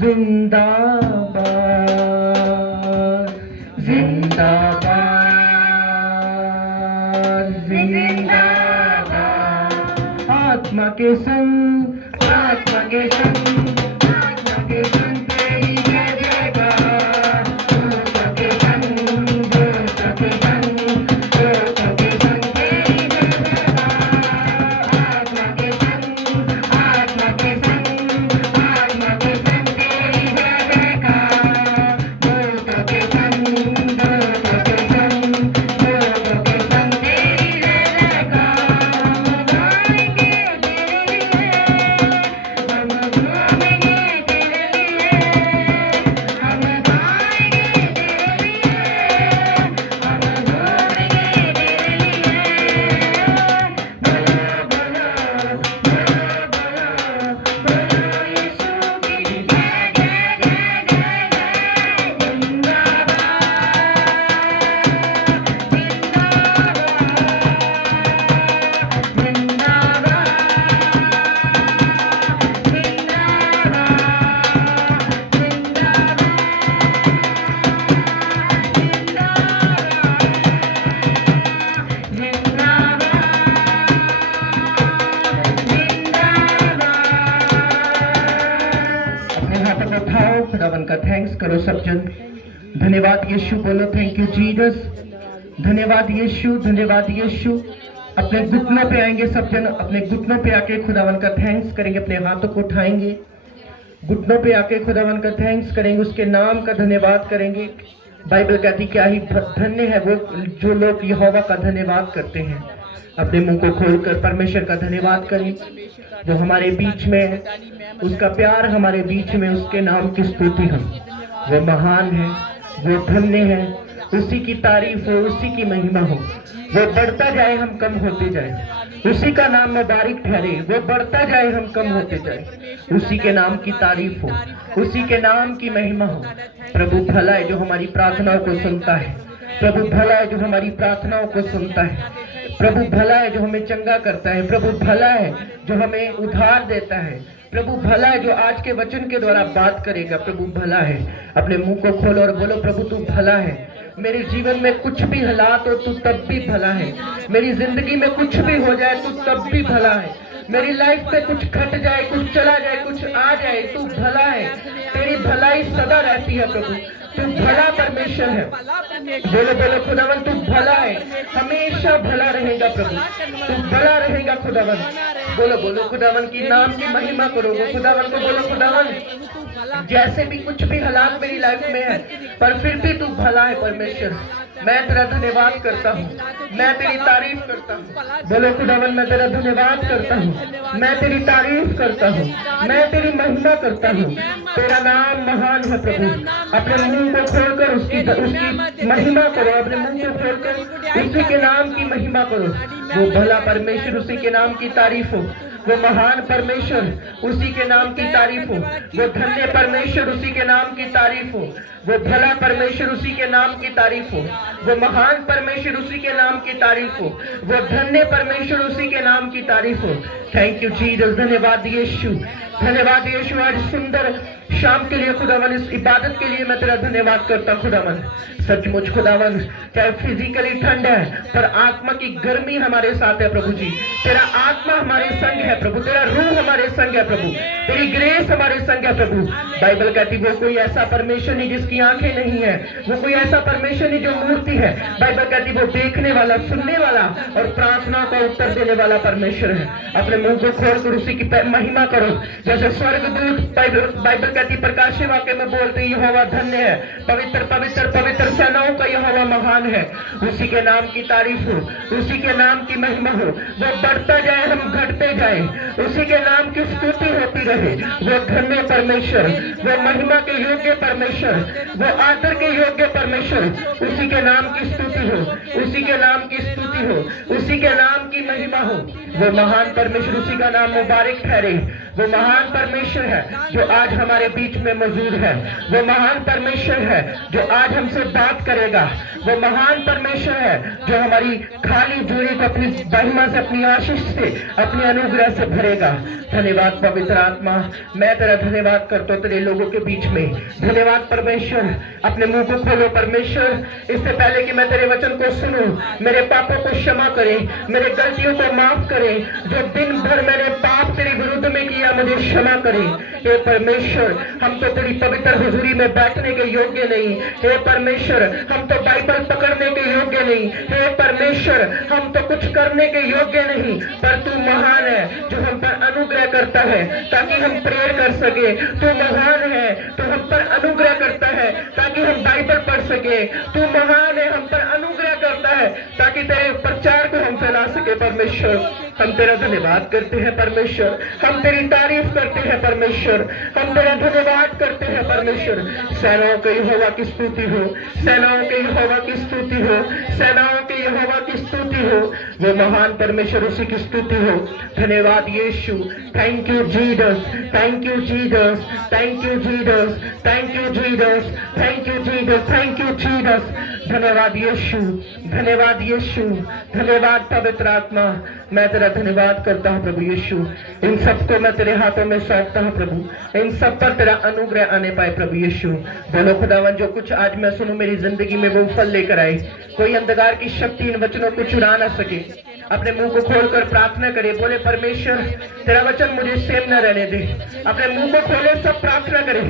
जिंदाबाद जिंदाबाद जिंदाबाद। आत्मा के संग आत्मा के संग आत्मा के संग तेरी जय जयकार। दूतों के संग दूतों के संग दूतों के संग तेरी जय जयकार। आत्मा के संग आत्मा के संग आत्मा के संग तेरी जय जयकार। दूतों के संग दूतों के संग दूतों के संग तेरी जय जयकार। गाएंगे तेरे लिए हम घूमेंगे तेरे लिए हम गाएंगे तेरे लिए हम घूमेंगे तेरे लिए। बोलो बोलो बोलो बोलो बोलो यीशु की जय जय जय जय जय। अपने हाथों को उठाओ, खुदावन का थैंक्स करो सब जन। धन्यवाद यीशु बोलो, थैंक यू जीसस। धन्यवाद यीशु, धन्यवाद यीशु। अपने घुटनों पे आएंगे सब जन, अपने घुटनों पे आके खुदावन का थैंक्स करेंगे। अपने हाथों को उठाएंगे, घुटनों पे आके खुदावन का थैंक्स करेंगे, उसके नाम का धन्यवाद करेंगे। बाइबल कहती क्या ही धन्य है वो जो लोग यहोवा का धन्यवाद करते हैं। अपने मुंह को खोलकर परमेश्वर का धन्यवाद करें जो हमारे बीच में है, उसका प्यार हमारे बीच में, उसके नाम की स्तुति हो। वो महान है, वो धन्य है, उसी की तारीफ हो, उसी की महिमा हो। वो बढ़ता जाए हम कम होते जाए, उसी का नाम मुबारक ठहरे। वो बढ़ता जाए हम कम होते जाए, उसी के नाम की तारीफ हो, उसी के नाम की महिमा हो। प्रभु भला है जो हमारी प्रार्थनाओं को सुनता है। प्रभु भला है जो हमारी प्रार्थनाओं को सुनता है। प्रभु भला है जो हमें चंगा करता है। प्रभु भला है जो हमें उद्धार देता है। प्रभु भला है जो आज के वचन के द्वारा बात करेगा। प्रभु भला है। अपने मुंह को खोलो और बोलो, प्रभु तू भला है। मेरे जीवन में कुछ भी हालात हो तू तब भी भला है। मेरी जिंदगी में कुछ भी हो जाए तू तब भी भला है। मेरी लाइफ पे कुछ घट जाए, कुछ चला जाए, कुछ आ जाए, तू भला है। तेरी भलाई सदा रहती है प्रभु। तू भला परमेश्वर है। बोलो बोलो खुदावन तू भला है, हमेशा भला रहेगा प्रभु। तू भला रहेगा खुदावन। बोलो बोलो खुदावन की नाम की महिमा करो। खुदावन को बोलो, खुदावन जैसे भी कुछ भी हालात मेरी लाइफ में है पर फिर भी तू भला है परमेश्वर। मैं तेरा धन्यवाद करता हूँ, मैं तेरी तारीफ करता हूँ। बोलो खुदावन मैं तेरा धन्यवाद करता हूँ, मैं तेरी तारीफ करता हूँ, मैं तेरी महिमा करता हूँ। तेरा नाम महान है प्रभु। अपने मुंह को खोलकर उसकी महिमा करो। अपने मुंह को खोलकर उसी के नाम की महिमा करो। वो भला परमेश्वर, उसी के नाम की तारीफ हो। वो महान परमेश्वर, उसी के नाम की तारीफ हो। वो धन्य परमेश्वर, उसी के नाम की तारीफ हो। वो भला परमेश्वर, उसी के नाम की तारीफ हो। वो महान परमेश्वर, उसी के नाम की तारीफ हो। वो धन्य परमेश्वर, उसी के नाम की तारीफ हो। Thank you Jesus. धन्यवाद यीशु, धन्यवाद यीशु। आज सुंदर शाम के लिए खुदावन, इस इबादत के लिए मैं तेरा धन्यवाद करता खुदावन। सचमुच खुदावन, चाहे फिजिकली ठंड है पर आत्मा की गर्मी हमारे साथ है प्रभु जी। तेरा आत्मा हमारे संग है प्रभु, तेरा रूह हमारे संग है प्रभु, तेरी ग्रेस हमारे संग है प्रभु। बाइबल कहती वो कोई ऐसा परमेश्वर नहीं जिसकी आंखें नहीं है, वो कोई ऐसा परमेश्वर नहीं जो मूर्ति है। बाइबल कहती वो देखने वाला, सुनने वाला और प्रार्थना का उत्तर देने वाला परमेश्वर है। अपने मुंह को खोलकर उसी की महिमा करो। जैसे स्वर्गदूत बाइबल कहती प्रकाश वाक्य में बोलते यहोवा धन्य है, पवित्र पवित्र पवित्र सेनाओं का यहोवा महान है। उसी के नाम की तारीफ हो, उसी के नाम की महिमा हो। वो बढ़ता जाए हम घटते जाए, उसी के नाम की स्तुति होती रहे। वो धन्य परमेश्वर, वो महिमा के योग्य परमेश्वर, वो आदर के योग्य परमेश्वर, उसी के नाम की स्तुति हो, उसी के नाम की स्तुति हो, उसी के नाम की महिमा हो। वो महान परमेश्वर, उसी का नाम मुबारक ठहरे। वो महान परमेश्वर है जो आज हमारे बीच में मौजूद है। वो महान परमेश्वर है जो आज हमसे बात करेगा। वो महान परमेश्वर है जो हमारी खाली झोली को अपनी महिमा से, अपनी आशीष से, अपने अनुग्रह से भरेगा। धन्यवाद पवित्र आत्मा, मैं तेरा धन्यवाद करता हूँ तेरे लोगों के बीच में। धन्यवाद परमेश्वर, अपने मुंह को खोलो परमेश्वर। इससे पहले कि मैं तेरे वचन को सुनूं, मेरे पापों को क्षमा करे, मेरे गलतियों को माफ करे। जो दिन भर मैंने पाप तेरे विरुद्ध में किया, मुझे क्षमा करे। हे परमेश्वर, हम तो तेरी पवित्र हुजूरी में बैठने के योग्य नहीं। हे परमेश्वर, हम तो बाइबल पकड़ने के योग्य नहीं। हे परमेश्वर, हम तो कुछ करने के योग्य नहीं, पर तू महान है जो हम पर अनुग्रह करता है ताकि हम प्रेयर कर सके। तू महान है तो हम पर अनुग्रह करता है ताकि हम बाइबल पढ़ सके। तू महान है, हम पर अनुग्रह करता है ताकि तेरे प्रचार को हम फैला सके। परमेश्वर, हम तेरा धन्यवाद करते हैं परमेश्वर, हम तेरी तारीफ करते हैं परमेश्वर, हम तेरा धन्यवाद करते हैं परमेश्वर। सेनाओं के यहोवा की स्तुति हो, सेनाओं के यहोवा की स्तुति हो, सेनाओं के यहोवा की स्तुति हो। वो महान परमेश्वर, उसी की स्तुति हो। धन्यवाद यीशु, thank you Jesus, thank you Jesus, thank you Jesus, thank you Jesus, thank you Jesus, thank you Jesus. धन्यवाद यीशु, धन्यवाद यीशु, धन्यवाद पवित्र आत्मा। मैं तेरा धन्यवाद करता हूँ प्रभु यीशु। इन सबको मैं तेरे हाथों में सौंपता हूँ प्रभु, इन सब पर तेरा अनुग्रह आने पाए प्रभु यीशु। बोलो खुदावन, जो कुछ आज मैं सुनूं मेरी जिंदगी में वो फल लेकर आए। कोई अंधकार की शक्ति इन वचनों को चुरा ना सके। अपने मुंह को खोलकर प्रार्थना करे, बोले परमेश्वर तेरा वचन मुझे सेम न रहने दे। अपने मुंह को खोले, सब प्रार्थना करे।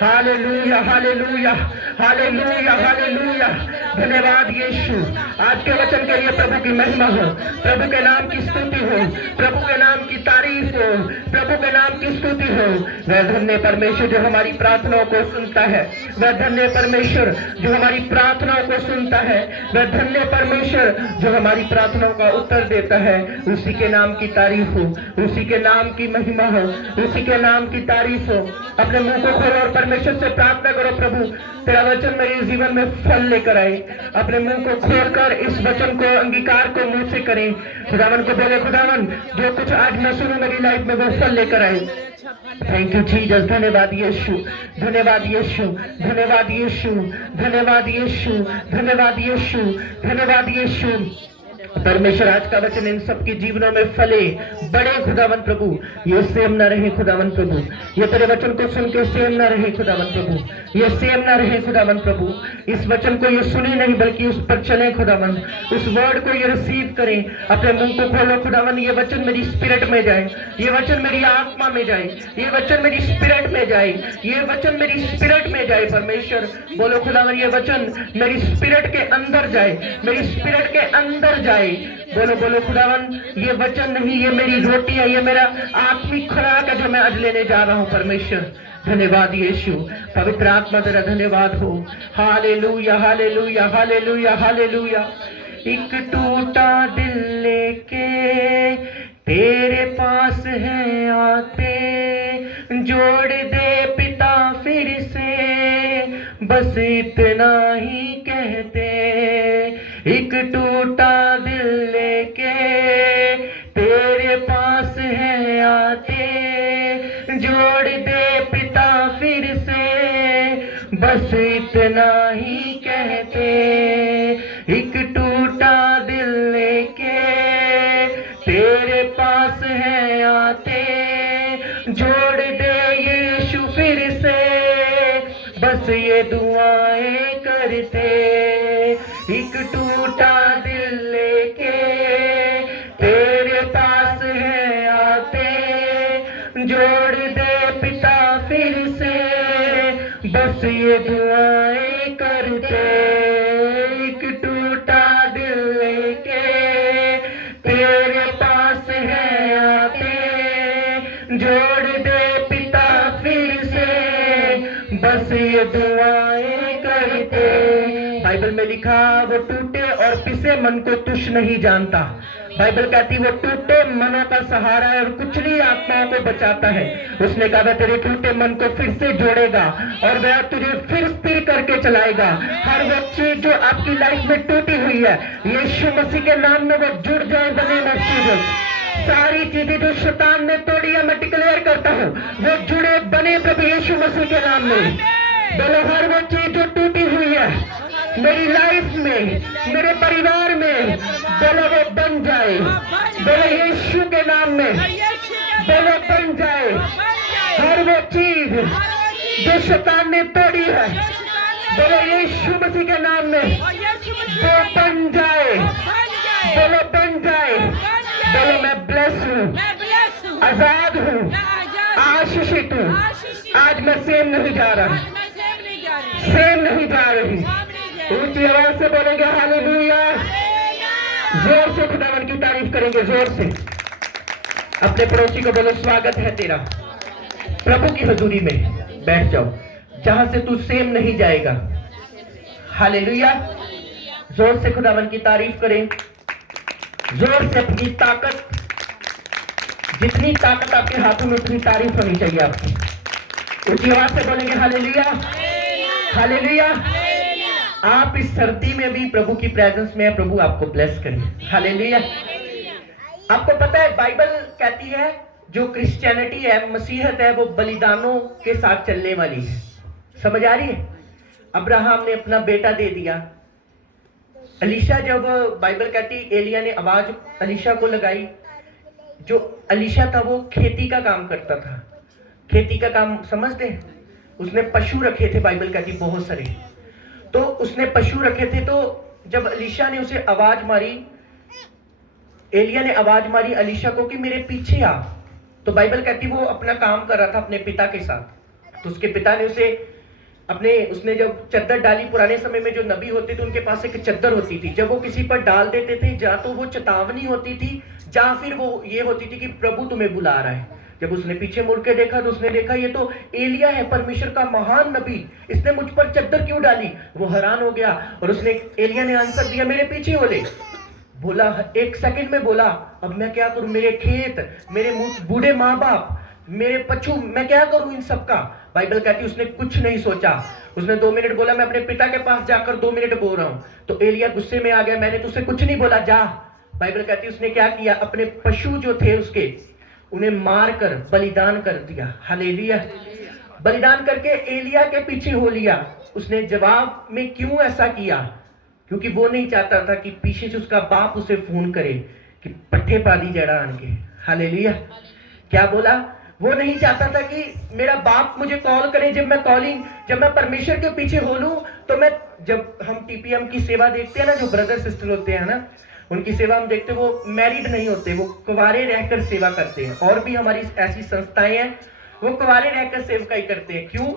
Hallelujah, hallelujah, hallelujah, hallelujah. धन्यवाद यीशु। आज के वचन के लिए प्रभु की महिमा हो, प्रभु के नाम की स्तुति हो, प्रभु के नाम की तारीफ हो, प्रभु के नाम की स्तुति हो। वह धन्य परमेश्वर जो हमारी प्रार्थनाओं को सुनता है, वह धन्य परमेश्वर जो हमारी प्रार्थनाओं को सुनता है, वह धन्य परमेश्वर जो हमारी प्रार्थनाओं का उत्तर देता है। उसी के नाम की तारीफ हो, उसी के नाम की महिमा हो, उसी के नाम की तारीफ हो। अपने मुंह को खोलो और परमेश्वर से प्रार्थना करो, प्रभु तेरा वचन मेरे जीवन में फल लेकर आए। अपने मुंह को खोलकर इस वचन को, अंगीकार को मुंह से करें। खुदावन को बोले, खुदावन जो कुछ आज मैं सुनूं मेरी लाइफ में वो फल लेकर आए। थैंक यू जीसस, धन्यवाद यीशु, धन्यवाद यीशु, धन्यवाद यीशु, धन्यवाद यीशु, धन्यवाद यीशु, धन्यवाद यीशु। परमेश्वर आज का वचन इन सबके जीवनों में फले, बड़े खुदावन प्रभु। ये सेम न रहे खुदावन प्रभु, ये तेरे वचन को सुन के सेम न रहे खुदावन प्रभु, ये सेम न रहे खुदावन प्रभु। इस वचन को ये सुने नहीं बल्कि उस पर चले खुदावन, उस वर्ड को ये रिसीव करें। अपने मुंह को खोलो खुदावन, ये वचन मेरी स्पिरिट में जाए, ये वचन मेरी आत्मा में जाए, ये वचन मेरी स्पिरिट में जाए, ये वचन मेरी स्पिरिट में जाए। परमेश्वर बोलो खुदावन, ये वचन मेरी स्पिरिट के अंदर जाए, मेरी स्पिरिट के अंदर जाए। बोलो बोलो खुदावन, ये वचन नहीं, ये मेरी रोटी है, ये मेरा आत्मिक खुराक है जो मैं आज लेने जा रहा हूँ। परमेश्वर धन्यवाद यीशु, पवित्र आत्मा तेरा धन्यवाद हो। Hallelujah, hallelujah, hallelujah, hallelujah. एक टूटा दिल लेके तेरे पास है आते, जोड़ दे पिता फिर से, बस इतना ही कहते। एक टूटा दिल लेके तेरे पास है आते, जोड़ दे पिता फिर से, बस इतना ही कहते। एक टूटा दिल लेके तेरे पास है आते, जोड़ दे यीशु फिर से, बस ये दुआएं करते। एक टूटा दिल लेके तेरे पास है आते, जोड़ दे पिता फिर से, बस ये दुआएं करते। एक टूटा दिल लेके तेरे पास है आते, जोड़ दे पिता फिर से, बस ये दुआएं करते। बाइबल में लिखा, वो टूटे और पिसे मन को तुच्छ नहीं जानता। बाइबल कहती वो टूटे मनों का सहारा है और कुचली आत्माओं को बचाता है। उसने कहा वह तेरे टूटे मन को फिर से जोड़ेगा और वह तुझे फिर स्थिर करके चलाएगा। हर वो चीज जो आपकी लाइफ में टूटी हुई है, यीशु मसीह के नाम में वो जुड़ जाए। बने मसीह सारी चीजें जो शैतान ने तोड़ी है मैं डिक्लेयर करता हूँ वो जुड़े बने प्रभु यीशु मसीह के नाम में। बोलो हर वो चीज जो टूटी हुई है मेरी लाइफ में, मेरे परिवार में, बोलो वो बन जाए। बोलो यीशु के नाम में, बोलो बन जाए। हर वो चीज जो शैतान ने तोड़ी है, बोलो यीशु मसीह के नाम में वो बन जाए। बोलो बन जाए। बोलो मैं ब्लेस हूँ, आजाद हूँ, आशीषित हूँ। आज मैं सेम नहीं जा रहा, सेम नहीं जा रही। ऊंची आवाज से बोलेंगे हालेलुया। जोर से खुदावन की तारीफ करेंगे, जोर से। अपने पड़ोसी को बोलो स्वागत है तेरा प्रभु की हजूरी में। बैठ जाओ जहां से तू सेम नहीं जाएगा। हालेलुया। जोर से खुदावन की तारीफ करें, जोर से अपनी ताकत, जितनी ताकत आपके हाथों में उतनी तारीफ होनी चाहिए आपकी। ऊंची आवाज से बोलेंगे हालेलुया, हालेलुया। आप इस सर्दी में भी प्रभु की प्रेजेंस में है, प्रभु आपको ब्लेस करे। हालेलुया। आपको पता है बाइबल कहती है जो क्रिश्चियनिटी है, मसीहत है, वो बलिदानों के साथ चलने वाली है। समझ आ रही है? अब्राहम ने अपना बेटा दे दिया। अलीशा, जब बाइबल कहती एलिया ने आवाज अलीशा को लगाई, जो अलीशा था वो खेती का काम करता था। खेती का काम समझते हैं? उसने पशु रखे थे, बाइबल कहती बहुत सारे। तो उसने पशु रखे थे, तो जब अलीशा ने उसे आवाज मारी, एलिया ने आवाज मारी अलीशा को कि मेरे पीछे आ, तो बाइबल कहती वो अपना काम कर रहा था अपने पिता के साथ। तो उसके पिता ने उसे उसने जब चद्दर डाली, पुराने समय में जो नबी होते थे उनके पास एक चद्दर होती थी, जब वो किसी पर डाल देते थे, या तो वो चेतावनी होती थी या फिर वो ये होती थी कि प्रभु तुम्हें बुला रहा है। जब उसने पीछे मुड़ के देखा तो उसने देखा ये तो एलिया है, परमेश्वर का महान नबी, इसने मुझ पर चद्दर क्यों डाली। वो हैरान हो गया और उसने, एलिया ने आंसर दिया मेरे पीछे हो ले। बोला, एक सेकंड में बोला, अब मैं क्या करूं, मेरे खेत, मेरे बूढ़े माँ बाप, मेरे पशु, मैं क्या करूं इन सब का। बाइबल कहती उसने कुछ नहीं सोचा। उसने 2 मिनट बोला मैं अपने पिता के पास जाकर 2 मिनट बोल रहा हूं। तो एलिया गुस्से में आ गया, मैंने तुझसे कुछ नहीं बोला, जा। बाइबल कहती उसने क्या किया, अपने पशु जो थे उसके, उन्हें मार कर बलिदान कर दिया। हालेलुया। बलिदान करके एलिया के पीछे हो लिया। उसने जवाब में क्यों ऐसा किया, क्योंकि वो नहीं चाहता था कि पीछे से उसका बाप उसे फोन करे कि पट्टे पादी जड़ा आनके। हालेलुया। क्या बोला, वो नहीं चाहता था कि मेरा बाप मुझे कॉल करे, जब मैं परमेश्वर के पीछे हो लूं, तो मैं, जब हम टीपीएम की सेवा देखते हैं ना, जो ब्रदर सिस्टर होते हैं ना, उनकी सेवा हम देखते हैं, वो मैरिड नहीं होते, वो कुंवारे रहकर सेवा करते हैं। और भी हमारी ऐसी संस्थाएं हैं, वो कुंवारे रहकर सेवकाई करते हैं। क्यों?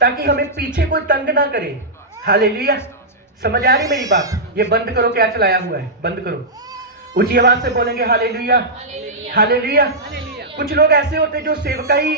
ताकि हमें पीछे कोई तंग ना करे। हालेलुया। समझ आ रही मेरी बात? ये बंद करो, क्या चलाया हुआ है, बंद करो। ऊंची आवाज से बोलेंगे हालेलुया, हालेलुया। कुछ लोग ऐसे होते हैं जो सेवकाई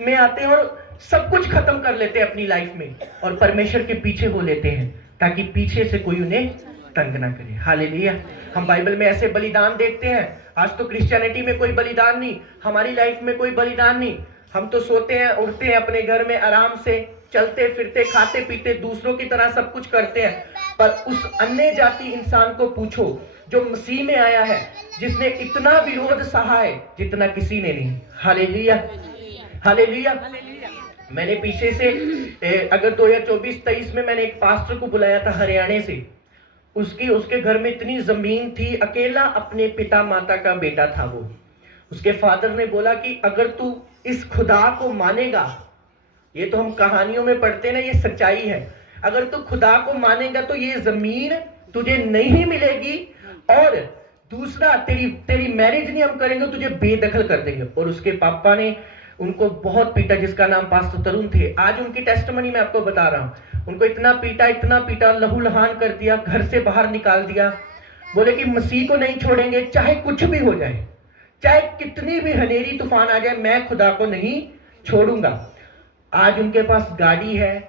में आते हैं और सब कुछ खत्म कर लेते हैं अपनी लाइफ में, और परमेश्वर के पीछे हो लेते हैं ताकि पीछे से कोई उन्हें तंग ना करे। हालेलुया। हम बाइबल में ऐसे बलिदान देखते हैं। आज तो क्रिश्चियनिटी में कोई बलिदान नहीं, हमारी लाइफ में कोई बलिदान नहीं। हम तो सोते हैं, उठते हैं अपने घर में आराम से, चलते फिरते, खाते पीते, दूसरों की तरह सब कुछ करते हैं। पर उस अन्य जाति इंसान को पूछो जो मसीह में आया है, जिसने इतना विरोध सहा है जितना किसी ने नहीं। Hallelujah, hallelujah. मैंने पीछे से अगर 2024-23 में मैंने एक पास्टर को बुलाया था हरियाणा से। उसके घर में इतनी जमीन थी, अकेला अपने पिता माता का बेटा था वो। उसके फादर ने बोला कि अगर तू इस खुदा को मानेगा, ये तो हम कहानियों में पढ़ते ना, ये सच्चाई है, अगर तू खुदा को मानेगा तो ये जमीन तुझे नहीं मिलेगी, और दूसरा तेरी मैरिज नहीं हम करेंगे, तुझे बेदखल कर देंगे। और उसके पापा ने उनको बहुत पीटा, जिसका नाम पास्टर तरुण थे। आज उनकी टेस्टिमनी मैं आपको बता रहा हूं। उनको इतना पीटा, लहू लहान कर दिया, घर से बाहर निकाल दिया। बोले कि मसीह को नहीं छोड़ेंगे, चाहे कुछ भी हो जाए, चाहे कितनी भी हनेरी तूफान आ जाए, मैं खुदा को नहीं छोड़ूंगा। आज उनके पास गाड़ी है,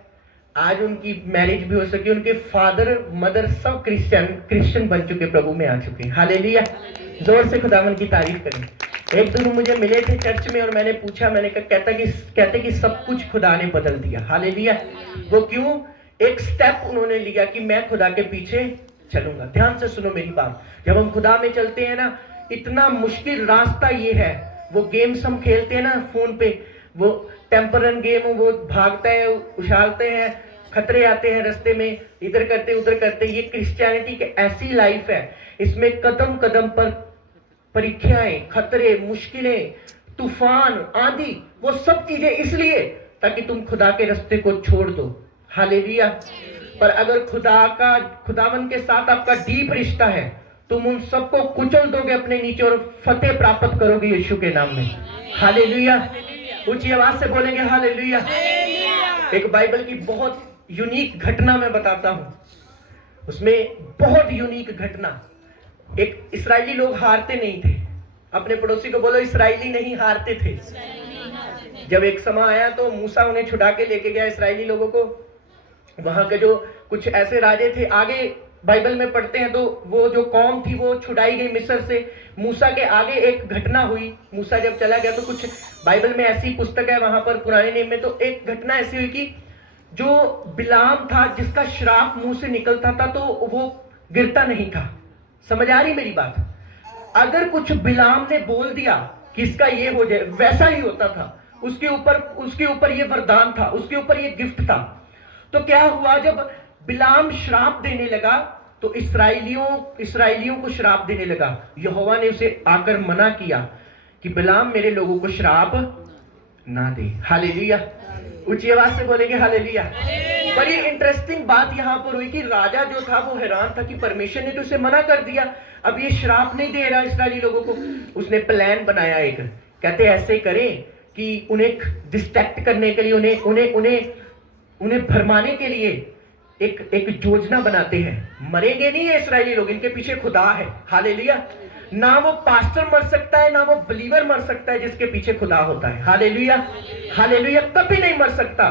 आज उनकी मैरिज भी हो सकी, उनके फादर मदर सब क्रिश्चियन बन चुके, प्रभु में आ चुके। हालेलुया। जोर से खुदावन की तारीफ करें। एक दिन मुझे मिले थे चर्च में और मैंने पूछा, मैंने कहते कि सब कुछ खुदा ने बदल दिया। हालेलुया। वो क्यों? एक स्टेप उन्होंने लिया कि मैं खुदा के पीछे चलूंगा। ध्यान से सुनो मेरी बात। जब हम खुदा में चलते हैं ना, इतना मुश्किल रास्ता ये है। वो गेम्स हम खेलते हैं ना फोन पे, वो टेम्परन गेम, वो भागते हैं, उछालते हैं, खतरे आते हैं रास्ते में, इधर करते उधर करते। ये क्रिश्चियनिटी की ऐसी लाइफ है, इसमें कदम कदम पर परीक्षाएं, खतरे, मुश्किलें, तूफान, आंधी, वो सब चीजें इसलिए ताकि तुम खुदा के रास्ते को छोड़ दो। हालेलुया। पर अगर खुदावन के साथ आपका डीप रिश्ता है, तुम उन सबको कुचल दोगे अपने नीचे और फतेह प्राप्त करोगे यीशु के नाम में। हालेलुया। ऊंची आवाज से बोलेंगे हालेलुया। एक बाइबल की बहुत यूनिक घटना मैं बताता हूं, उसमें बहुत यूनिक घटना। एक इस्राएली लोग हारते नहीं थे। अपने पड़ोसी को बोलो, इस्राएली नहीं हारते थे। जब एक समय आया तो मूसा उन्हें छुड़ा के लेके गया इस्राएली लोगों को। वहां के जो कुछ ऐसे राजे थे, आगे बाइबल में पढ़ते हैं तो वो जो कौम थी वो छुड़ाई गई मिस्र से। मूसा के आगे एक घटना हुई। मूसा जब चला गया तो कुछ बाइबल में ऐसी पुस्तक है वहां पर पुराने नियम में, तो एक घटना ऐसी हुई कि जो बिलाम था, जिसका श्राप मुंह से निकलता था तो वो गिरता नहीं था। समझ आ रही मेरी बात? अगर कुछ बिलाम ने बोल दिया कि इसका ये हो जाए, वैसा ही होता था। उसके ऊपर ये वरदान था, उसके ऊपर ये गिफ्ट था। तो क्या हुआ, जब बिलाम श्राप देने लगा तो इस्राएलियों को श्राप देने लगा। यहोवा ने उसे आकर मना किया कि बिलाम मेरे लोगों को श्राप ना दे। हालेलुया। ऊंची आवाज से बोलेंगे हालेलुया। बड़ी इंटरेस्टिंग बात यहां पर हुई कि राजा जो था वो हैरान था कि परमेश्वर ने तो उसे मना कर दिया, अब ये श्राप नहीं दे रहा इस्राएली लोगों को। उसने प्लान बनाया एक, कहते ऐसे करें कि उन्हें डिस्ट्रैक्ट करने के लिए, उन्हें भरमाने के लिए एक योजना बनाते हैं। मरेंगे नहीं है इस्राएली लोग, इनके पीछे खुदा है। हालेलुया। ना वो पास्टर मर सकता है, ना वो बिलीवर मर सकता है जिसके पीछे खुदा होता है। हालेलुया। हालेलुया। कभी नहीं मर सकता।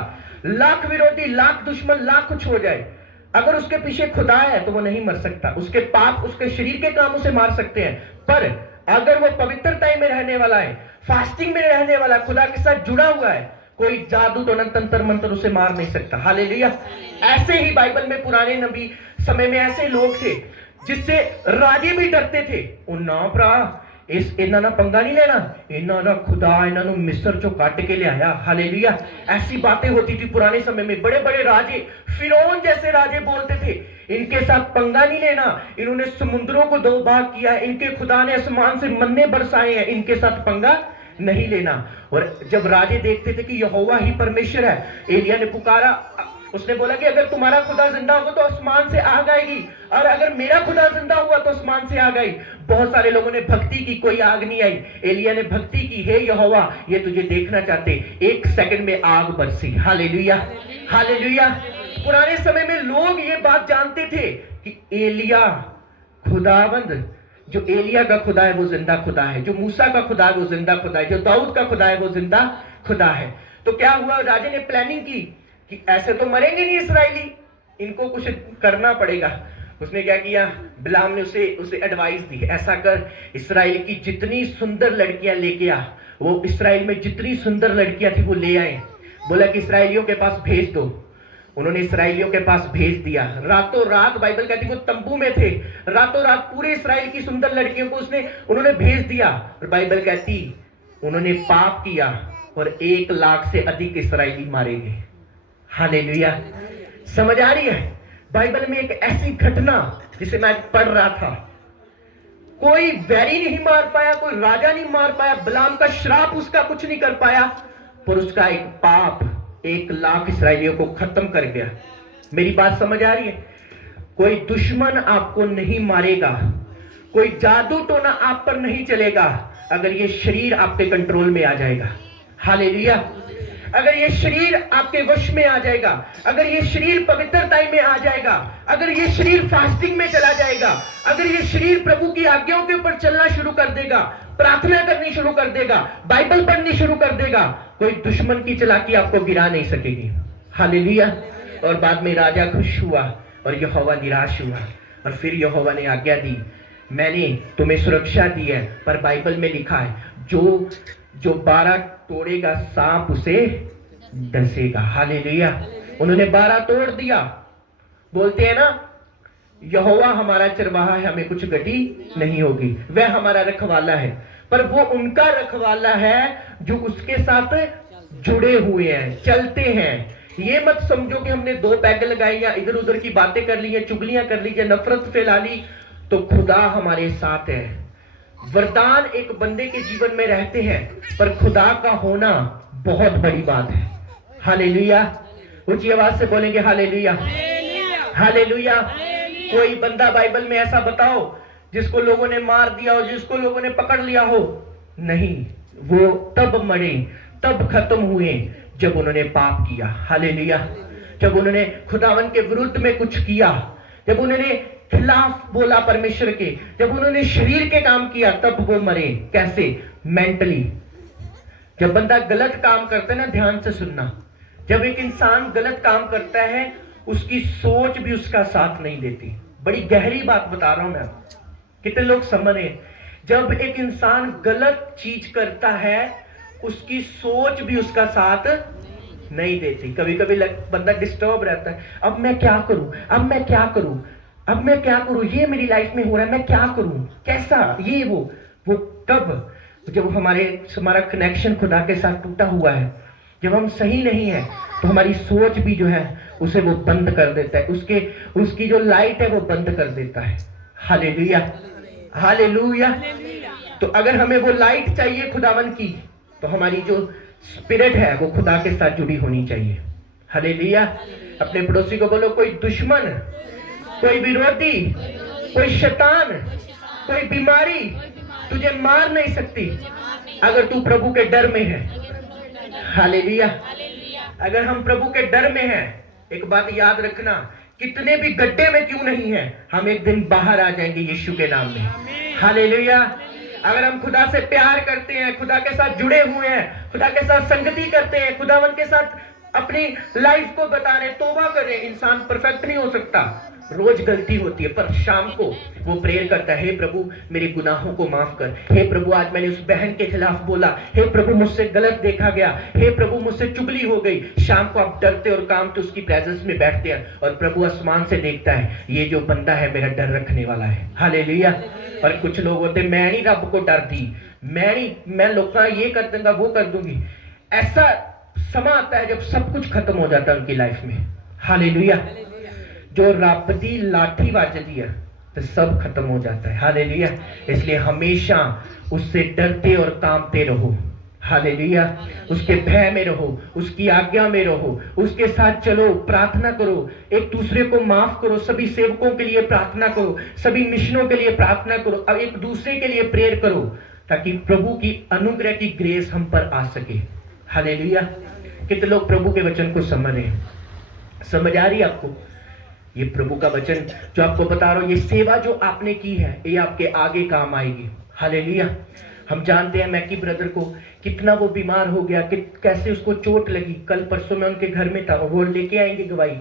लाख विरोधी, लाख दुश्मन, लाख कुछ हो जाए, अगर उसके पीछे खुदा है तो वो नहीं मर सकता। उसके पाप उसके शरीर के काम उसे मार सकते हैं, पर अगर वो पवित्रता में रहने वाला है, फास्टिंग में रहने वाला, खुदा के साथ जुड़ा हुआ है, कोई जादू टोना तंत्र मंत्र उसे मार नहीं सकता। हालेलुया। ऐसे ही बाइबल में पुराने नबी समय में ऐसे लोग थे जिससे राजे भी डरते थे। ना भरा इन्ना ना पंगा नहीं लेना, इन्ना ना खुदा इन्होंने मिस्र चो काट के ले आया। हालेलुया। ऐसी बातें होती थी पुराने समय में। बड़े बड़े राजे, फिरौन जैसे राजे बोलते थे, इनके साथ पंगा नहीं लेना, इन्होंने समुद्रों को 2 भाग किया, इनके खुदा ने आसमान से मन्ने बरसाए हैं, इनके साथ पंगा नहीं लेना। और जब राजे देखते थे कि यहोवा ही परमेश्वर है, एलिया ने पुकारा, उसने बोला कि अगर तुम्हारा खुदा जिंदा होगा तो आसमान से आग आएगी, और अगर मेरा खुदा जिंदा हुआ तो आसमान से आग आई। बहुत सारे लोगों ने भक्ति की, कोई आग नहीं आई। एलिया ने भक्ति की, हे यहोवा ये तुझे देखना चाहते। 1 सेकंड में आग बरसी। हालेलुया। हालेलुया। पुराने समय में लोग ये बात जानते थे कि एलिया खुदावंद, जो एलिया का खुदा है वो जिंदा खुदा है, जो मूसा का खुदा है वो जिंदा खुदा है, जो दाऊद का खुदा है वो जिंदा खुदा है। तो क्या हुआ, राजे ने प्लानिंग की कि ऐसे तो मरेंगे नहीं इस्राएली, इनको कुछ करना पड़ेगा। उसने क्या किया, बिलाम ने उसे एडवाइस दी, ऐसा कर, इस्राएल की जितनी सुंदर लड़कियां लेके आ। वो इस्राएल में जितनी सुंदर लड़कियां थी वो ले आए। बोला कि इस्राएलियों के पास भेज दो। उन्होंने इस्राएलियों के पास भेज दिया। रातों रात, बाइबल कहती है वो तंबू में थे, रातों रात पूरे इस्राएल की सुंदर लड़कियों को उन्होंने भेज दिया। और बाइबल कहती उन्होंने पाप किया और 1 लाख से अधिक इस्राएली मारे गए। हालेलुया। समझ आ रही है? बाइबल में एक ऐसी घटना जिसे मैं पढ़ रहा था, कोई वैरी नहीं मार पाया, कोई राजा नहीं मार पाया, बिलाम का श्राप उसका कुछ नहीं कर पाया, पर उसका एक पाप 1 लाख इस्राएलियों को खत्म कर गया। मेरी बात समझ आ रही है? कोई दुश्मन आपको नहीं मारेगा, कोई जादू टोना आप पर नहीं चलेगा, अगर ये शरीर आपके कंट्रोल में आ जाएगा। हालेलुया। अगर ये शरीर आपके वश में आ जाएगा, अगर ये शरीर पवित्रता में आ जाएगा, अगर ये शरीर फास्टिंग में चला जाएगा, अगर ये शरीर प्रभु की आज्ञाओं के ऊपर चलना शुरू कर देगा, प्रार्थना करनी शुरू कर देगा, बाइबल पढ़नी शुरू कर देगा, कोई दुश्मन की चालाकी आपको गिरा नहीं सकेगी। हालेलुया। और बाद में राजा खुश हुआ और यहोवा निराश हुआ। और फिर यहोवा ने आज्ञा दी, मैंने तुम्हें सुरक्षा दी है, पर बाइबल में लिखा है जो 12 तोड़ेगा सांप उसे डसेगा। हालेलुया। उन्होंने 12 तोड़ दिया। बोलते हैं ना, यहोवा हमारा चरवाहा है, हमें कुछ गति नहीं होगी। वह हमारा रखवाला है, पर वो उनका रखवाला है जो उसके साथ जुड़े हुए हैं, चलते हैं। ये मत समझो कि हमने 2 पैग लगाए या इधर उधर की बातें कर ली, या चुगलियां कर ली, या नफरत फैला ली तो खुदा हमारे साथ है। वरदान एक बंदे के जीवन में रहते हैं, पर खुदा का होना बहुत बड़ी बात है। हालेलुया। ऊंची आवाज से बोलेंगे हालेलुया, हालेलुया। कोई बंदा बाइबल में ऐसा बताओ जिसको लोगों ने मार दिया हो, जिसको लोगों ने पकड़ लिया हो? नहीं, वो तब मरे, तब खत्म हुए जब उन्होंने पाप किया। हालेलुया। जब उन्होंने खुदावन के विरुद्ध में कुछ किया, जब उन्होंने खिलाफ बोला परमेश्वर के, जब उन्होंने शरीर के काम किया, तब वो मरे। कैसे? मेंटली। जब बंदा गलत काम करता है ना, ध्यान से सुनना, जब एक इंसान गलत काम करता है उसकी सोच भी उसका साथ नहीं देती। बड़ी गहरी बात बता रहा हूं मैं, कितने लोग समझ रहे हैं? जब एक इंसान गलत चीज करता है उसकी सोच भी उसका साथ नहीं देती। कभी कभी बंदा डिस्टर्ब रहता है, अब मैं क्या करूं, अब मैं क्या करूं, अब मैं क्या करूं, ये मेरी लाइफ में हो रहा है, मैं क्या करूं, कैसा, ये वो कब? जब हमारा कनेक्शन खुदा के साथ टूटा हुआ है, जब हम सही नहीं है, तो हमारी सोच भी जो है उसे वो बंद कर देता है, उसकी जो लाइट है वो बंद कर देता है। Hallelujah, hallelujah. तो अगर हमें वो लाइट चाहिए खुदावन की, तो हमारी जो स्पिरिट है वो खुदा के साथ जुड़ी होनी चाहिए। हालेलुया। अपने पड़ोसी को बोलो, कोई दुश्मन, कोई विरोधी, कोई शैतान, कोई बीमारी तुझे मार नहीं सकती अगर तू प्रभु के डर में है। हालेलुया। अगर हम प्रभु के डर में हैं, एक बात याद रखना, कितने भी गड्ढे में क्यों नहीं है, हम एक दिन बाहर आ जाएंगे यीशु के नाम में। हालेलुया। अगर हम खुदा से प्यार करते हैं, खुदा के साथ जुड़े हुए हैं, खुदा के साथ संगति करते हैं, खुदावन के साथ अपनी लाइफ को बता रहे, तौबा कर रहे। इंसान परफेक्ट नहीं हो सकता, रोज गलती होती है, पर शाम को वो प्रेयर करता है, हे प्रभु मेरे गुनाहों को माफ कर, हे प्रभु आज मैंने उस बहन के खिलाफ बोला, हे प्रभु मुझसे गलत देखा गया, हे प्रभु मुझसे चुगली हो गई। शाम को आप डरते और कांपते उसकी प्रेजेंस में बैठते हैं, और प्रभु आसमान से देखता है, ये जो बंदा है मेरा डर रखने वाला है। हालेलुया। और कुछ लोग होते, मैं नहीं रब को डर दी, मैं लोग का ये कर दूंगा, वो कर दूंगी। ऐसा समा आता है जब सब कुछ खत्म हो जाता है उनकी लाइफ में। हालेलुया। जो रब दी लाठी वजदी है तो सब खत्म हो जाता है। हालेलुया। इसलिए हमेशा उससे डरते और कांपते रहो। हालेलुया। उसके भय में रहो, उसकी आज्ञा में रहो, उसके साथ चलो, प्रार्थना करो, एक दूसरे को माफ करो, सभी सेवकों के लिए प्रार्थना करो, सभी मिशनों के लिए प्रार्थना करो, अब एक दूसरे के लिए प्रेयर करो, ताकि प्रभु की अनुग्रह की ग्रेस हम पर आ सके। हालेलुया। कितने लोग प्रभु के वचन को समझ रहे हैं? समझ आ रही है आपको? ये प्रभु का वचन जो आपको बता रहा हूं, ये सेवा जो आपने की है, ये आपके आगे काम आएगी। हालेलुया। हम जानते हैं मैकी ब्रदर को, कितना वो बीमार हो गया, कि कैसे उसको चोट लगी। कल परसों मैं उनके घर में था, वो लेके आएंगे गवाही,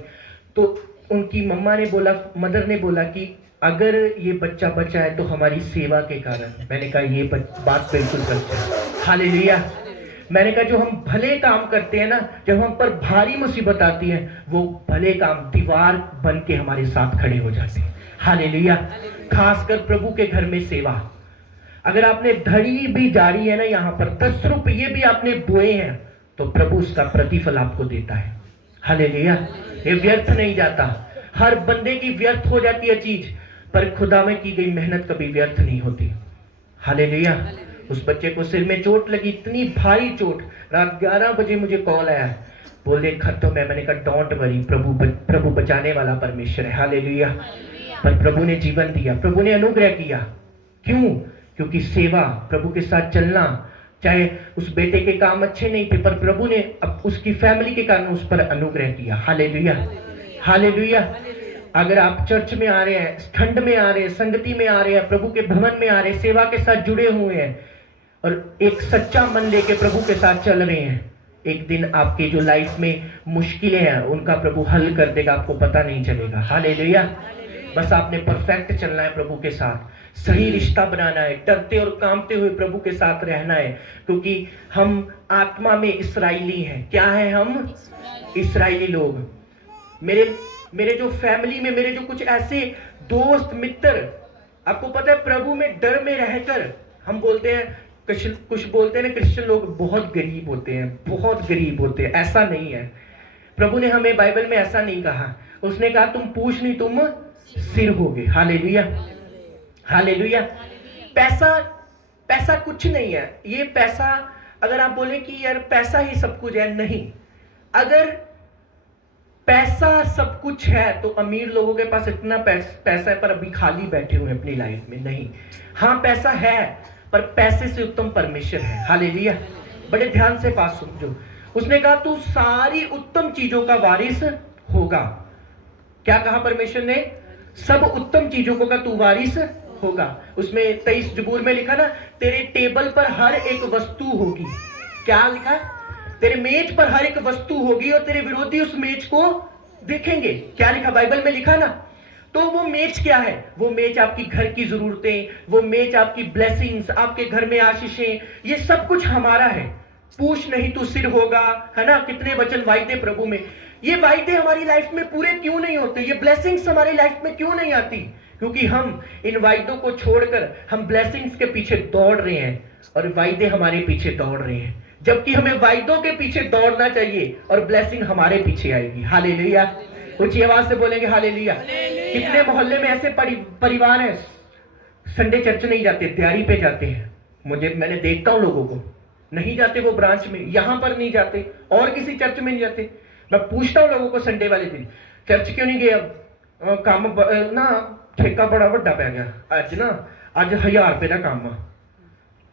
तो उनकी मम्मा ने बोला, मदर ने बोला कि अगर ये बच्चा बचा है तो हमारी सेवा के कारण। मैंने कहा ये बात बिल्कुल सच है। हालेलुया। मैंने कहा जो हम भले काम करते हैं ना, जब हम पर भारी मुसीबत आती है, वो भले काम दीवार बन के हमारे साथ खड़े हो जाते हैं। हालेलुया। खासकर प्रभु के घर में सेवा, अगर आपने धड़ी भी जारी है ना, यहाँ पर 10 रुपये भी आपने बोए हैं, तो प्रभु उसका प्रतिफल आपको देता है। हालेलुया। ये व्यर्थ नहीं जाता। हर बंदे की व्यर्थ हो जाती है चीज, पर खुदा में की गई मेहनत कभी व्यर्थ नहीं होती। हालेलुया। उस बच्चे को सिर में चोट लगी, इतनी भारी चोट, रात 11 बजे मुझे कॉल आया, बोले खत्म है। मैंने कहा डोंट वरी, प्रभु बचाने वाला परमेश्वर है। हालेलुया। पर प्रभु ने जीवन दिया, प्रभु ने अनुग्रह किया। क्यों? क्योंकि सेवा, प्रभु के साथ चलना, चाहे उस बेटे के काम अच्छे नहीं थे, पर प्रभु ने अब उसकी फैमिली के कारण उस पर अनुग्रह किया। हालेलुया। हालेलुया। अगर आप चर्च में आ रहे हैं, ठंड में आ रहे हैं, संगति में आ रहे हैं, प्रभु के भवन में आ रहे हैं, सेवा के साथ जुड़े हुए हैं, और एक सच्चा मन लेके प्रभु के साथ चल रहे हैं, एक दिन आपकी जो लाइफ में मुश्किलें हैं उनका प्रभु हल कर देगा, आपको पता नहीं चलेगा। हालेलुया। बस आपने परफेक्ट चलना है, प्रभु के साथ सही रिश्ता बनाना है, डरते और कांपते हुए प्रभु के साथ रहना है, क्योंकि हम आत्मा में इस्राएली हैं। क्या है? हम इस्राएली लोग। मेरे जो फैमिली में मेरे जो कुछ ऐसे दोस्त मित्र, आपको पता है प्रभु में डर में रहकर हम बोलते हैं, कुछ बोलते हैं ना क्रिश्चियन लोग बहुत गरीब होते हैं, बहुत गरीब होते हैं। ऐसा नहीं है, प्रभु ने हमें बाइबल में ऐसा नहीं कहा। उसने कहा तुम पूछ नहीं तुम सिर होगे। Hallelujah, hallelujah. पैसा कुछ नहीं है। ये पैसा, अगर आप बोले कि यार पैसा ही सब कुछ है, नहीं। अगर पैसा सब कुछ है तो अमीर लोगों के पास इतना पैसा है पर अभी खाली बैठे हुए अपनी लाइफ में, नहीं। हाँ पैसा है पर पैसे से उत्तम परमेश्वर है। हालेलुया। बड़े ध्यान से बात समझो। उसने कहा तू सारी उत्तम चीजों का वारिस होगा। क्या कहा परमेश्वर ने? सब उत्तम चीजों का तू वारिस होगा। उसमें 23 जबूर में लिखा ना, तेरे टेबल पर हर एक वस्तु होगी। क्या लिखा? तेरे मेज पर हर एक वस्तु होगी और तेरे विरोधी उस मेज को देखेंगे। क्या लिखा बाइबल में? लिखा ना। तो वो मेज क्या है? वो मेज आपकी घर की जरूरतें, वो मेज आपकी ब्लेसिंग्स, आपके घर में आशीषें, ये सब कुछ हमारा है। पूछ नहीं तू सिर होगा, है ना। कितने वचन वायदे प्रभु में। ये वायदे हमारी लाइफ में पूरे क्यों नहीं होते? ये ब्लेसिंग्स हमारी लाइफ में क्यों नहीं आती? क्योंकि हम इन वायदों को छोड़कर हम ब्लेसिंग्स के पीछे दौड़ रहे हैं और वायदे हमारे पीछे दौड़ रहे हैं, जबकि हमें वायदों के पीछे दौड़ना चाहिए और ब्लेसिंग हमारे पीछे आएगी। हालेलुया। ऊंची आवाज से बोलेंगे हालेलुया। कितने मोहल्ले में ऐसे परिवार हैं, संडे चर्च नहीं जाते, तैयारी पे जाते हैं। मैंने देखता हूं लोगों को, नहीं जाते वो ब्रांच में, यहां पर नहीं जाते और किसी चर्च में नहीं जाते। मैं पूछता हूं लोगों को संडे वाले दिन, चर्च क्यों नहीं गए? अब काम ना ठेका बड़ा वड्डा पै गया, आज 1000 रुपए का काम है,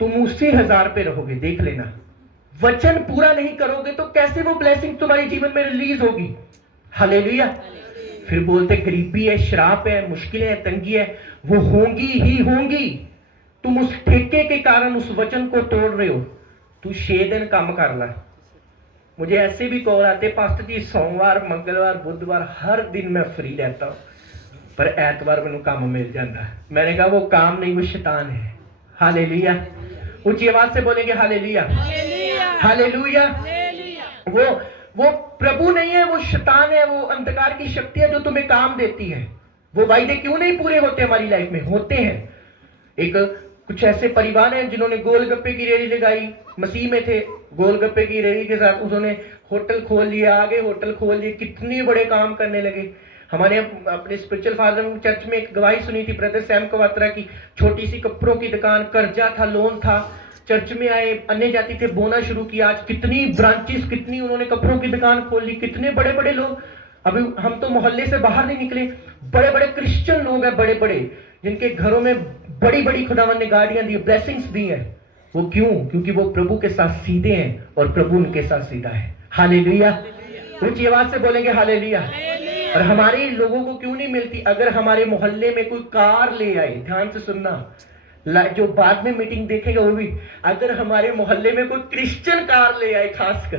तुम उससे 1000 रुपए रहोगे, देख लेना। वचन पूरा नहीं करोगे तो कैसे वो ब्लेसिंग तुम्हारे जीवन में रिलीज होगी? हालेलुया। फिर बोलते गरीबी है, श्राप है, मुश्किलें है, तंगी है, वो होंगी ही होंगी। तुम उस ठेके के कारण उस वचन को तोड़ रहे हो। तू 6 दिन काम कर ला। मुझे ऐसे भी कॉल आते, पास्टर जी सोमवार मंगलवार बुधवार हर दिन मैं फ्री रहता हूं, पर एतवार मैंने काम मिल जाता। मैंने कहा वो काम नहीं, वो शैतान है। हालेलुया। ऊंची आवाज से बोलेंगे हालेलुया, हालेलुया। वो प्रभु नहीं है, वो शैतान है, वो अंधकार की शक्ति है जो तुम्हें काम देती है। वो वायदे क्यों नहीं पूरे होते हमारी लाइफ में? होते हैं। एक कुछ ऐसे परिवार हैं जिन्होंने गोलगप्पे की रेहड़ी लगाई, मसीह में थे, गोलगप्पे की रेहड़ी के साथ उन्होंने होटल खोल लिया, आगे होटल खोल लिए, कितने बड़े काम करने लगे। हमारे अपने स्पिरिचुअल फादर चर्च में एक गवाही सुनी थी ब्रदर सैम कवात्रा की। छोटी सी कपड़ों की दुकान, कर्जा था, लोन था, चर्च में आए, अन्य जाति थे, बोना शुरू किया। आज कितनी ब्रांचेस, कितनी उन्होंने कपड़ों की दुकान खोल ली, कितने बड़े बड़े लोग। अभी हम तो मोहल्ले से बाहर नहीं निकले, बड़े बड़े क्रिश्चियन लोग हैं, बड़े बड़े, जिनके घरों में बड़ी बड़ी खुदावन ने गाड़ियां दी, ब्लेसिंग्स दी हैं। वो क्यों? क्योंकि वो प्रभु के साथ सीधे हैं और प्रभु उनके साथ सीधा है। हालेलुया। ऊंची आवाज से बोलेंगे हालेलुया। और हमारे लोगों को क्यों नहीं मिलती? अगर हमारे मोहल्ले में कोई कार ले आए, ध्यान से सुनना, जो बाद में मीटिंग देखेगा वो भी, अगर हमारे मोहल्ले में कोई क्रिश्चियन कार ले आए, खासकर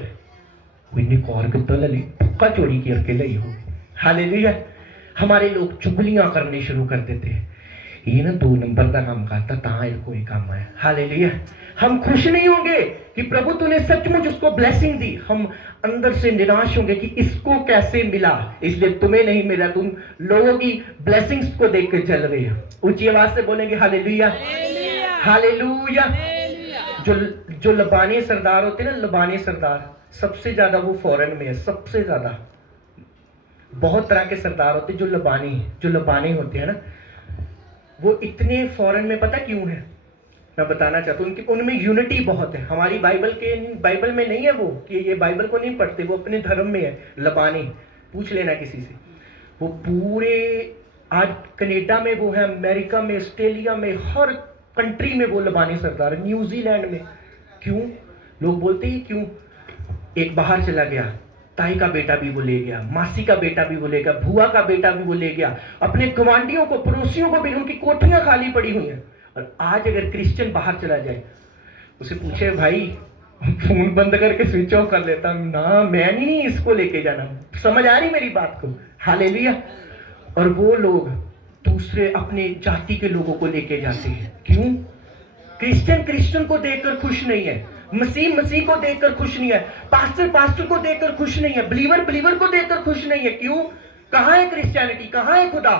कार कितना ले ली, पक्का चोरी करके लाई हो। हालेलुया। हमारे लोग चुगलियां करनी शुरू कर देते हैं, ये ना 2 नंबर का काम करता ता कोई काम है। हालेलुया। हम खुश नहीं होंगे कि प्रभु तूने सचमुच उसको ब्लेसिंग दी, हम अंदर से निराश होंगे कि इसको कैसे मिला, इसलिए तुम्हें नहीं मिला। तुम लोगों की ब्लेसिंग्स को देख कर चल रहे हो। ऊंची आवाज से बोलेंगे हालेलुया, हालेलुया। जो लबानी सरदार होते हैं ना, लबानी सरदार, सबसे ज्यादा वो फॉरेन में है, सबसे ज्यादा। बहुत तरह के सरदार होते हैं जो लबानी होते हैं ना, वो इतने फॉरेन में पता क्यों है? मैं बताना चाहता हूँ, उनमें यूनिटी बहुत है। हमारी बाइबल में नहीं है वो, कि ये बाइबल को नहीं पढ़ते, वो अपने धर्म में है। लबानी पूछ लेना किसी से, वो पूरे आज कनाडा में वो है, अमेरिका में, ऑस्ट्रेलिया में, हर कंट्री में वो लबानी सरदार, न्यूजीलैंड में। क्यों? लोग बोलते हैं क्यों? एक बाहर चला गया, ताई का बेटा भी वो ले गया, मासी का बेटा भी वो ले गया, भुआ का बेटा भी वो ले गया, अपने गवांडियों को, पड़ोसियों को भी, उनकी कोठियां खाली पड़ी हुई हैं। और आज अगर क्रिश्चियन बाहर चला जाए, उसे पूछे भाई फोन बंद करके स्विच ऑफ कर लेता, ना मैं नहीं इसको लेके जाना। समझ आ रही मेरी बात को? हालेलुया। और वो लोग दूसरे अपने जाति के लोगों को लेके जाते हैं। क्यों? क्रिश्चियन को देखकर खुश नहीं है, मसीह को देखकर खुश नहीं है, पास्टर को देखकर खुश नहीं है, बिलीवर को देखकर खुश नहीं है। क्यों? कहाँ है क्रिश्चियनिटी, कहाँ है खुदा,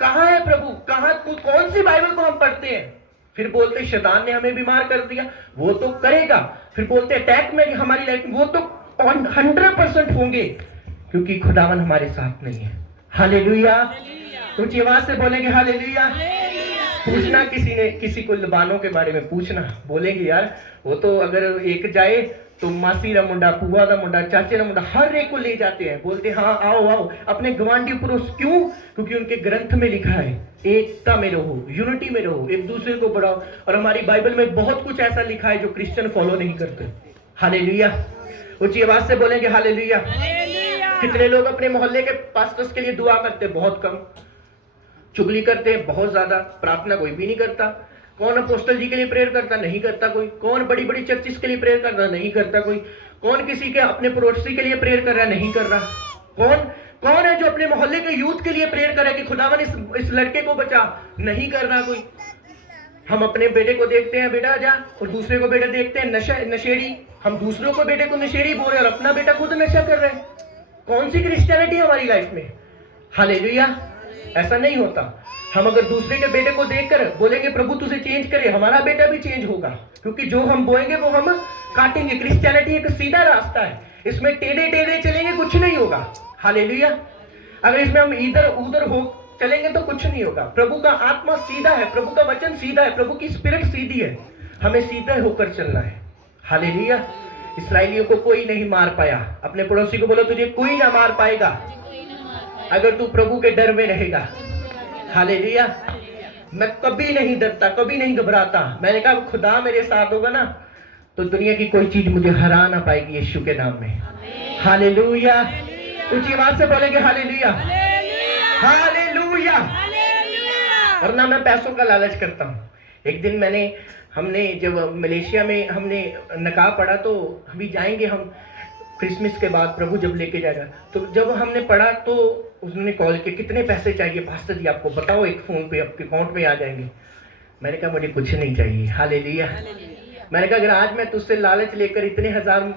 कहाँ है प्रभु, कहाँ कौन सी बाइबल को हम पढ़ते हैं? फिर बोलते शैतान ने हमें बीमार कर दिया, वो तो करेगा। फिर बोलते अटैक में हमारी लाइफ में, वो तो 100% होंगे, क्योंकि खुदावन हमारे साथ नहीं है। हालेलुया। ऊंची आवाज से बोलेंगे हालेलुया। पूछना किसी को लबानों के बारे में पूछना, बोलेंगे यार वो तो अगर एक जाए तो मासी रा मुंडा, पुआ का मुंडा, चाचे रा मुंडा, हर एक को ले जाते हैं। बोलते हाँ आओ आओ अपने गवांडी पुरुष। क्यों? क्योंकि उनके ग्रंथ में लिखा है एकता में रहो, यूनिटी में रहो, एक दूसरे को बढ़ाओ। और हमारी बाइबल में बहुत कुछ ऐसा लिखा है जो क्रिश्चियन फॉलो नहीं करते। हालेलुया। ऊंची आवाज से बोलेंगे हालेलुया। कितने लोग अपने मोहल्ले के पास्टर्स के लिए दुआ करते? बहुत कम। चुगली करते हैं बहुत ज्यादा, प्रार्थना कोई भी नहीं करता। कौन अपोस्टल जी के लिए प्रेयर करता? नहीं करता कोई। कौन बड़ी बड़ी चर्चिस के लिए प्रेयर करता? नहीं करता कोई। कौन किसी के अपने पड़ोसी के लिए प्रेयर कर रहा है? नहीं कर रहा। कौन है जो अपने मोहल्ले के यूथ के लिए प्रेयर करे कि खुदावन इस लड़के को बचा? नहीं कर रहा कोई। हम अपने बेटे को देखते हैं बेटा जा, और दूसरे को बेटा देखते हैं नशेड़ी। हम दूसरों को बेटे को नशेड़ी बोल रहे हैं और अपना बेटा खुद नशा कर रहे हैं। कौन सी क्रिश्चियनिटी हमारी लाइफ में? हालेलुया। ऐसा नहीं होता। हम अगर दूसरे के बेटे को देखकर बोलेंगे प्रभु तुझे चेंज करे, हमारा बेटा भी चेंज होगा, क्योंकि जो हम बोएंगे वो हम काटेंगे। क्रिश्चियनिटी एक सीधा रास्ता है, इसमें टेढ़े टेढ़े चलेंगे कुछ नहीं होगा। हालेलुया। अगर इसमें हम इधर उधर हो चलेंगे तो कुछ नहीं होगा। प्रभु का आत्मा सीधा है, प्रभु का वचन सीधा है, प्रभु की स्पिरिट सीधी है, हमें सीधा होकर चलना है। हालेलुया। इस्राएलियों को कोई नहीं मार पाया। अपने पड़ोसी को बोलो तुझे कोई ना मार पाएगा अगर तू प्रभु के डर में रहेगा। हालेलुया। मैं कभी नहीं डरता, कभी नहीं घबराता। मैंने कहा खुदा मेरे साथ होगा ना तो दुनिया की कोई चीज मुझे हरा ना पाएगी यीशु के नाम में। हालेलुया। ऊंची आवाज से बोलेंगे हालेलुया। हालेलुया। वरना मैं पैसों का लालच करता हूँ। एक दिन हमने जब मलेशिया में हमने नकाब पढ़ा, तो अभी जाएंगे हम क्रिसमस के बाद, प्रभु जब लेके जाएगा। तो जब हमने पढ़ा तो उसने कॉल किया कितने पैसे चाहिए पास्टर जी आपको, बताओ एक फोन पे आपके अकाउंट में आ जाएंगे। मैंने कहा मुझे कुछ नहीं चाहिए। हालेलुया। मैंने कहा अगर आज मैं तुझसे लालच लेकर इतने हजार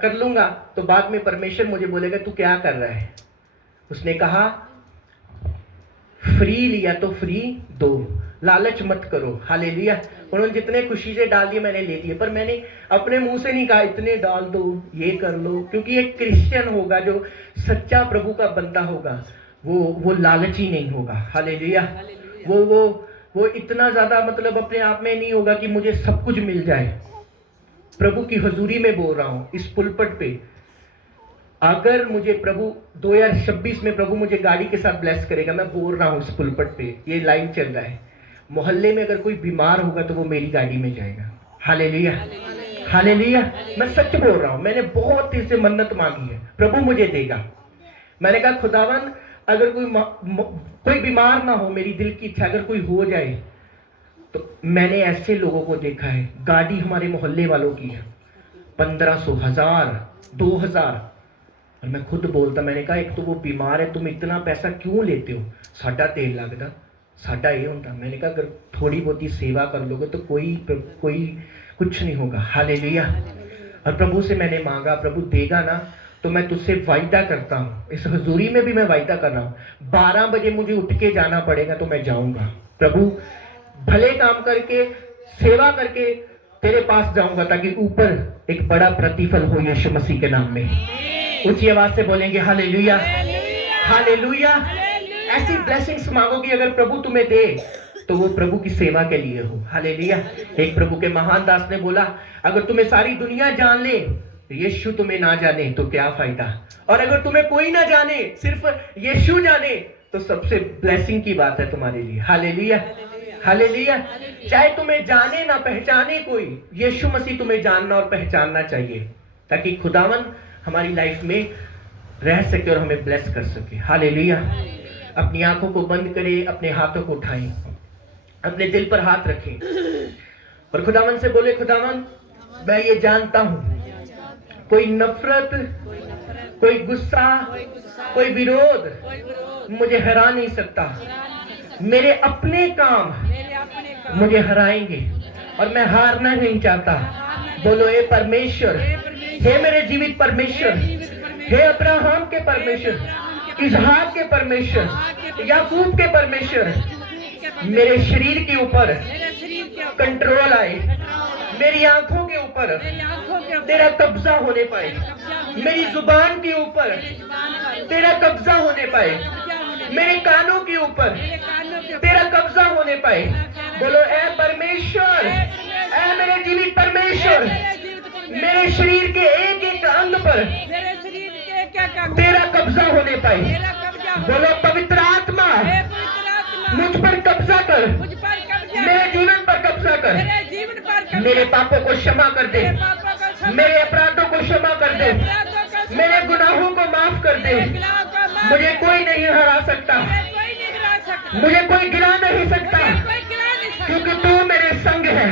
कर लूंगा तो बाद में परमेश्वर मुझे बोलेगा तू क्या कर रहा है। उसने कहा फ्री लिया तो फ्री दो, लालच मत करो। हालेलुया। उन्होंने जितने खुशी से डाल दिए मैंने ले लिए, पर मैंने अपने मुंह से नहीं कहा इतने डाल दो ये कर लो, क्योंकि एक क्रिश्चियन होगा जो सच्चा प्रभु का बंदा होगा वो लालची नहीं होगा। हालेलुया। वो इतना ज्यादा मतलब अपने आप में नहीं होगा कि मुझे सब कुछ मिल जाए। प्रभु की हुजूरी में बोल रहा हूं इस पुलपट पे, अगर मुझे प्रभु 2026 में प्रभु मुझे गाड़ी के साथ ब्लेस करेगा, मैं बोल रहा हूं इस पुलपट पे, ये लाइन चल रहा है, मोहल्ले में अगर कोई बीमार होगा तो वो मेरी गाड़ी में जाएगा। हालेलुया। हालेलुया। मैं सच बोल रहा हूं, मैंने बहुत इससे मन्नत मांगी है, प्रभु मुझे देगा। मैंने कहा खुदावन अगर कोई बीमार ना हो, मेरी दिल की इच्छा अगर कोई हो जाए, तो मैंने ऐसे लोगों को देखा है, गाड़ी हमारे मोहल्ले वालों की है 1500, 1000, 2000, और मैं खुद बोलता, मैंने कहा एक तो वो बीमार है, तुम इतना पैसा क्यों लेते हो, साडा तेल लगता, साडा ये होता। मैंने कहा अगर थोड़ी बहुत सेवा कर लोगे तो कोई कुछ नहीं होगा। हालेलुया। और प्रभु से मैंने मांगा, प्रभु देगा ना, तो मैं तुझसे वायदा करता हूँ, इस हुजूरी में भी मैं वायदा कर रहा हूँ, 12 बजे मुझे उठ के जाना पड़ेगा तो मैं जाऊंगा। प्रभु भले काम करके सेवा करके तेरे पास जाऊंगा, ताकि ऊपर एक बड़ा प्रतिफल हो यीशु मसीह के नाम में। ऊंची आवाज से बोलेंगे हालेलुया। हालेलुया। ऐसी ब्लेसिंग्स मांगोगी अगर प्रभु तुम्हें दे तो वो प्रभु की सेवा के लिए हो। हालेलुया। एक प्रभु के महान दास ने बोला, अगर तुम्हें सारी दुनिया जान ले, यीशु तुम्हें ना जाने तो क्या फायदा, और अगर तुम्हें कोई ना जाने, सिर्फ यीशु जाने, तो सबसे ब्लेसिंग की बात है तुम्हारे लिए। हालेलुया। हालेलुया। चाहे तुम्हें जाने ना पहचाने कोई, यीशु मसीह तुम्हें जानना और पहचानना चाहिए, ताकि खुदावन हमारी लाइफ में रह सके और हमें ब्लेस कर सके। हालेलुया। अपनी आंखों को बंद करें, अपने हाथों को उठाएं, अपने दिल पर हाथ रखें और खुदावन से बोले, खुदावन मैं ये जानता हूं कोई नफरत, कोई गुस्सा, कोई विरोध मुझे हरा नहीं सकता। मेरे अपने काम मुझे हराएंगे और मैं हारना नहीं चाहता। बोलो हे परमेश्वर, हे मेरे जीवित परमेश्वर, हे अब्राहम के परमेश्वर, इसहाक के परमेश्वर, याकूब के परमेश्वर मेरे शरीर के ऊपर कंट्रोल आए, मेरी आंखों के ऊपर तेरा कब्जा होने पाए, मेरी जुबान के ऊपर तेरा कब्जा होने पाए, मेरे कानों के ऊपर तेरा कब्जा होने पाए। बोलो ऐ परमेश्वर, ऐ मेरे जीवित परमेश्वर, मेरे शरीर के एक एक अंग पर तेरा कब्जा होने पाए। बोलो पवित्र आत्मा मुझ पर कब्जा कर, मेरे जीवन पर कब्जा कर, मेरे पापों को क्षमा कर दे, मेरे अपराधों को क्षमा कर दे, मेरे गुनाहों को माफ कर दे। मुझे कोई नहीं हरा सकता, मुझे कोई गिरा नहीं सकता, क्योंकि तू मेरे संग है,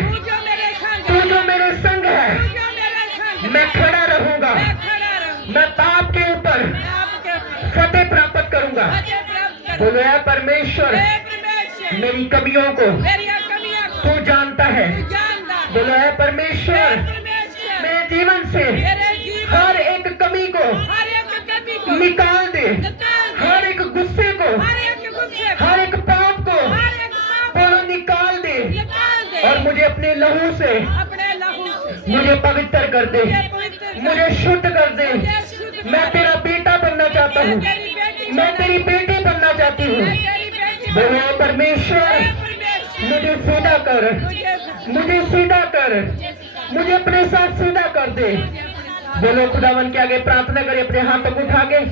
तू जो मेरे संग है। मैं खड़ा रहूंगा, मैं पाप के ऊपर फतेह प्राप्त करूंगा। बोलो ऐ परमेश्वर, मेरी कमियों को तू जानता है। बोलो ऐ परमेश्वर, मेरे जीवन से हर एक कमी को निकाल दे, हर एक गुस्से को, हर एक पाप को बोलो निकाल दे, और मुझे अपने लहू से मुझे पवित्र कर दे, मुझे शुद्ध कर दे। मैं तेरा बेटा बनना चाहता हूँ, मैं तेरी बेटी बनना चाहती हूँ। बोलो परमेश्वर, मुझे सीधा कर, मुझे सीधा कर, मुझे अपने साथ सीधा कर दे। बोलो खुदावन के आगे प्रार्थना करें, अपने हाथों को उठा के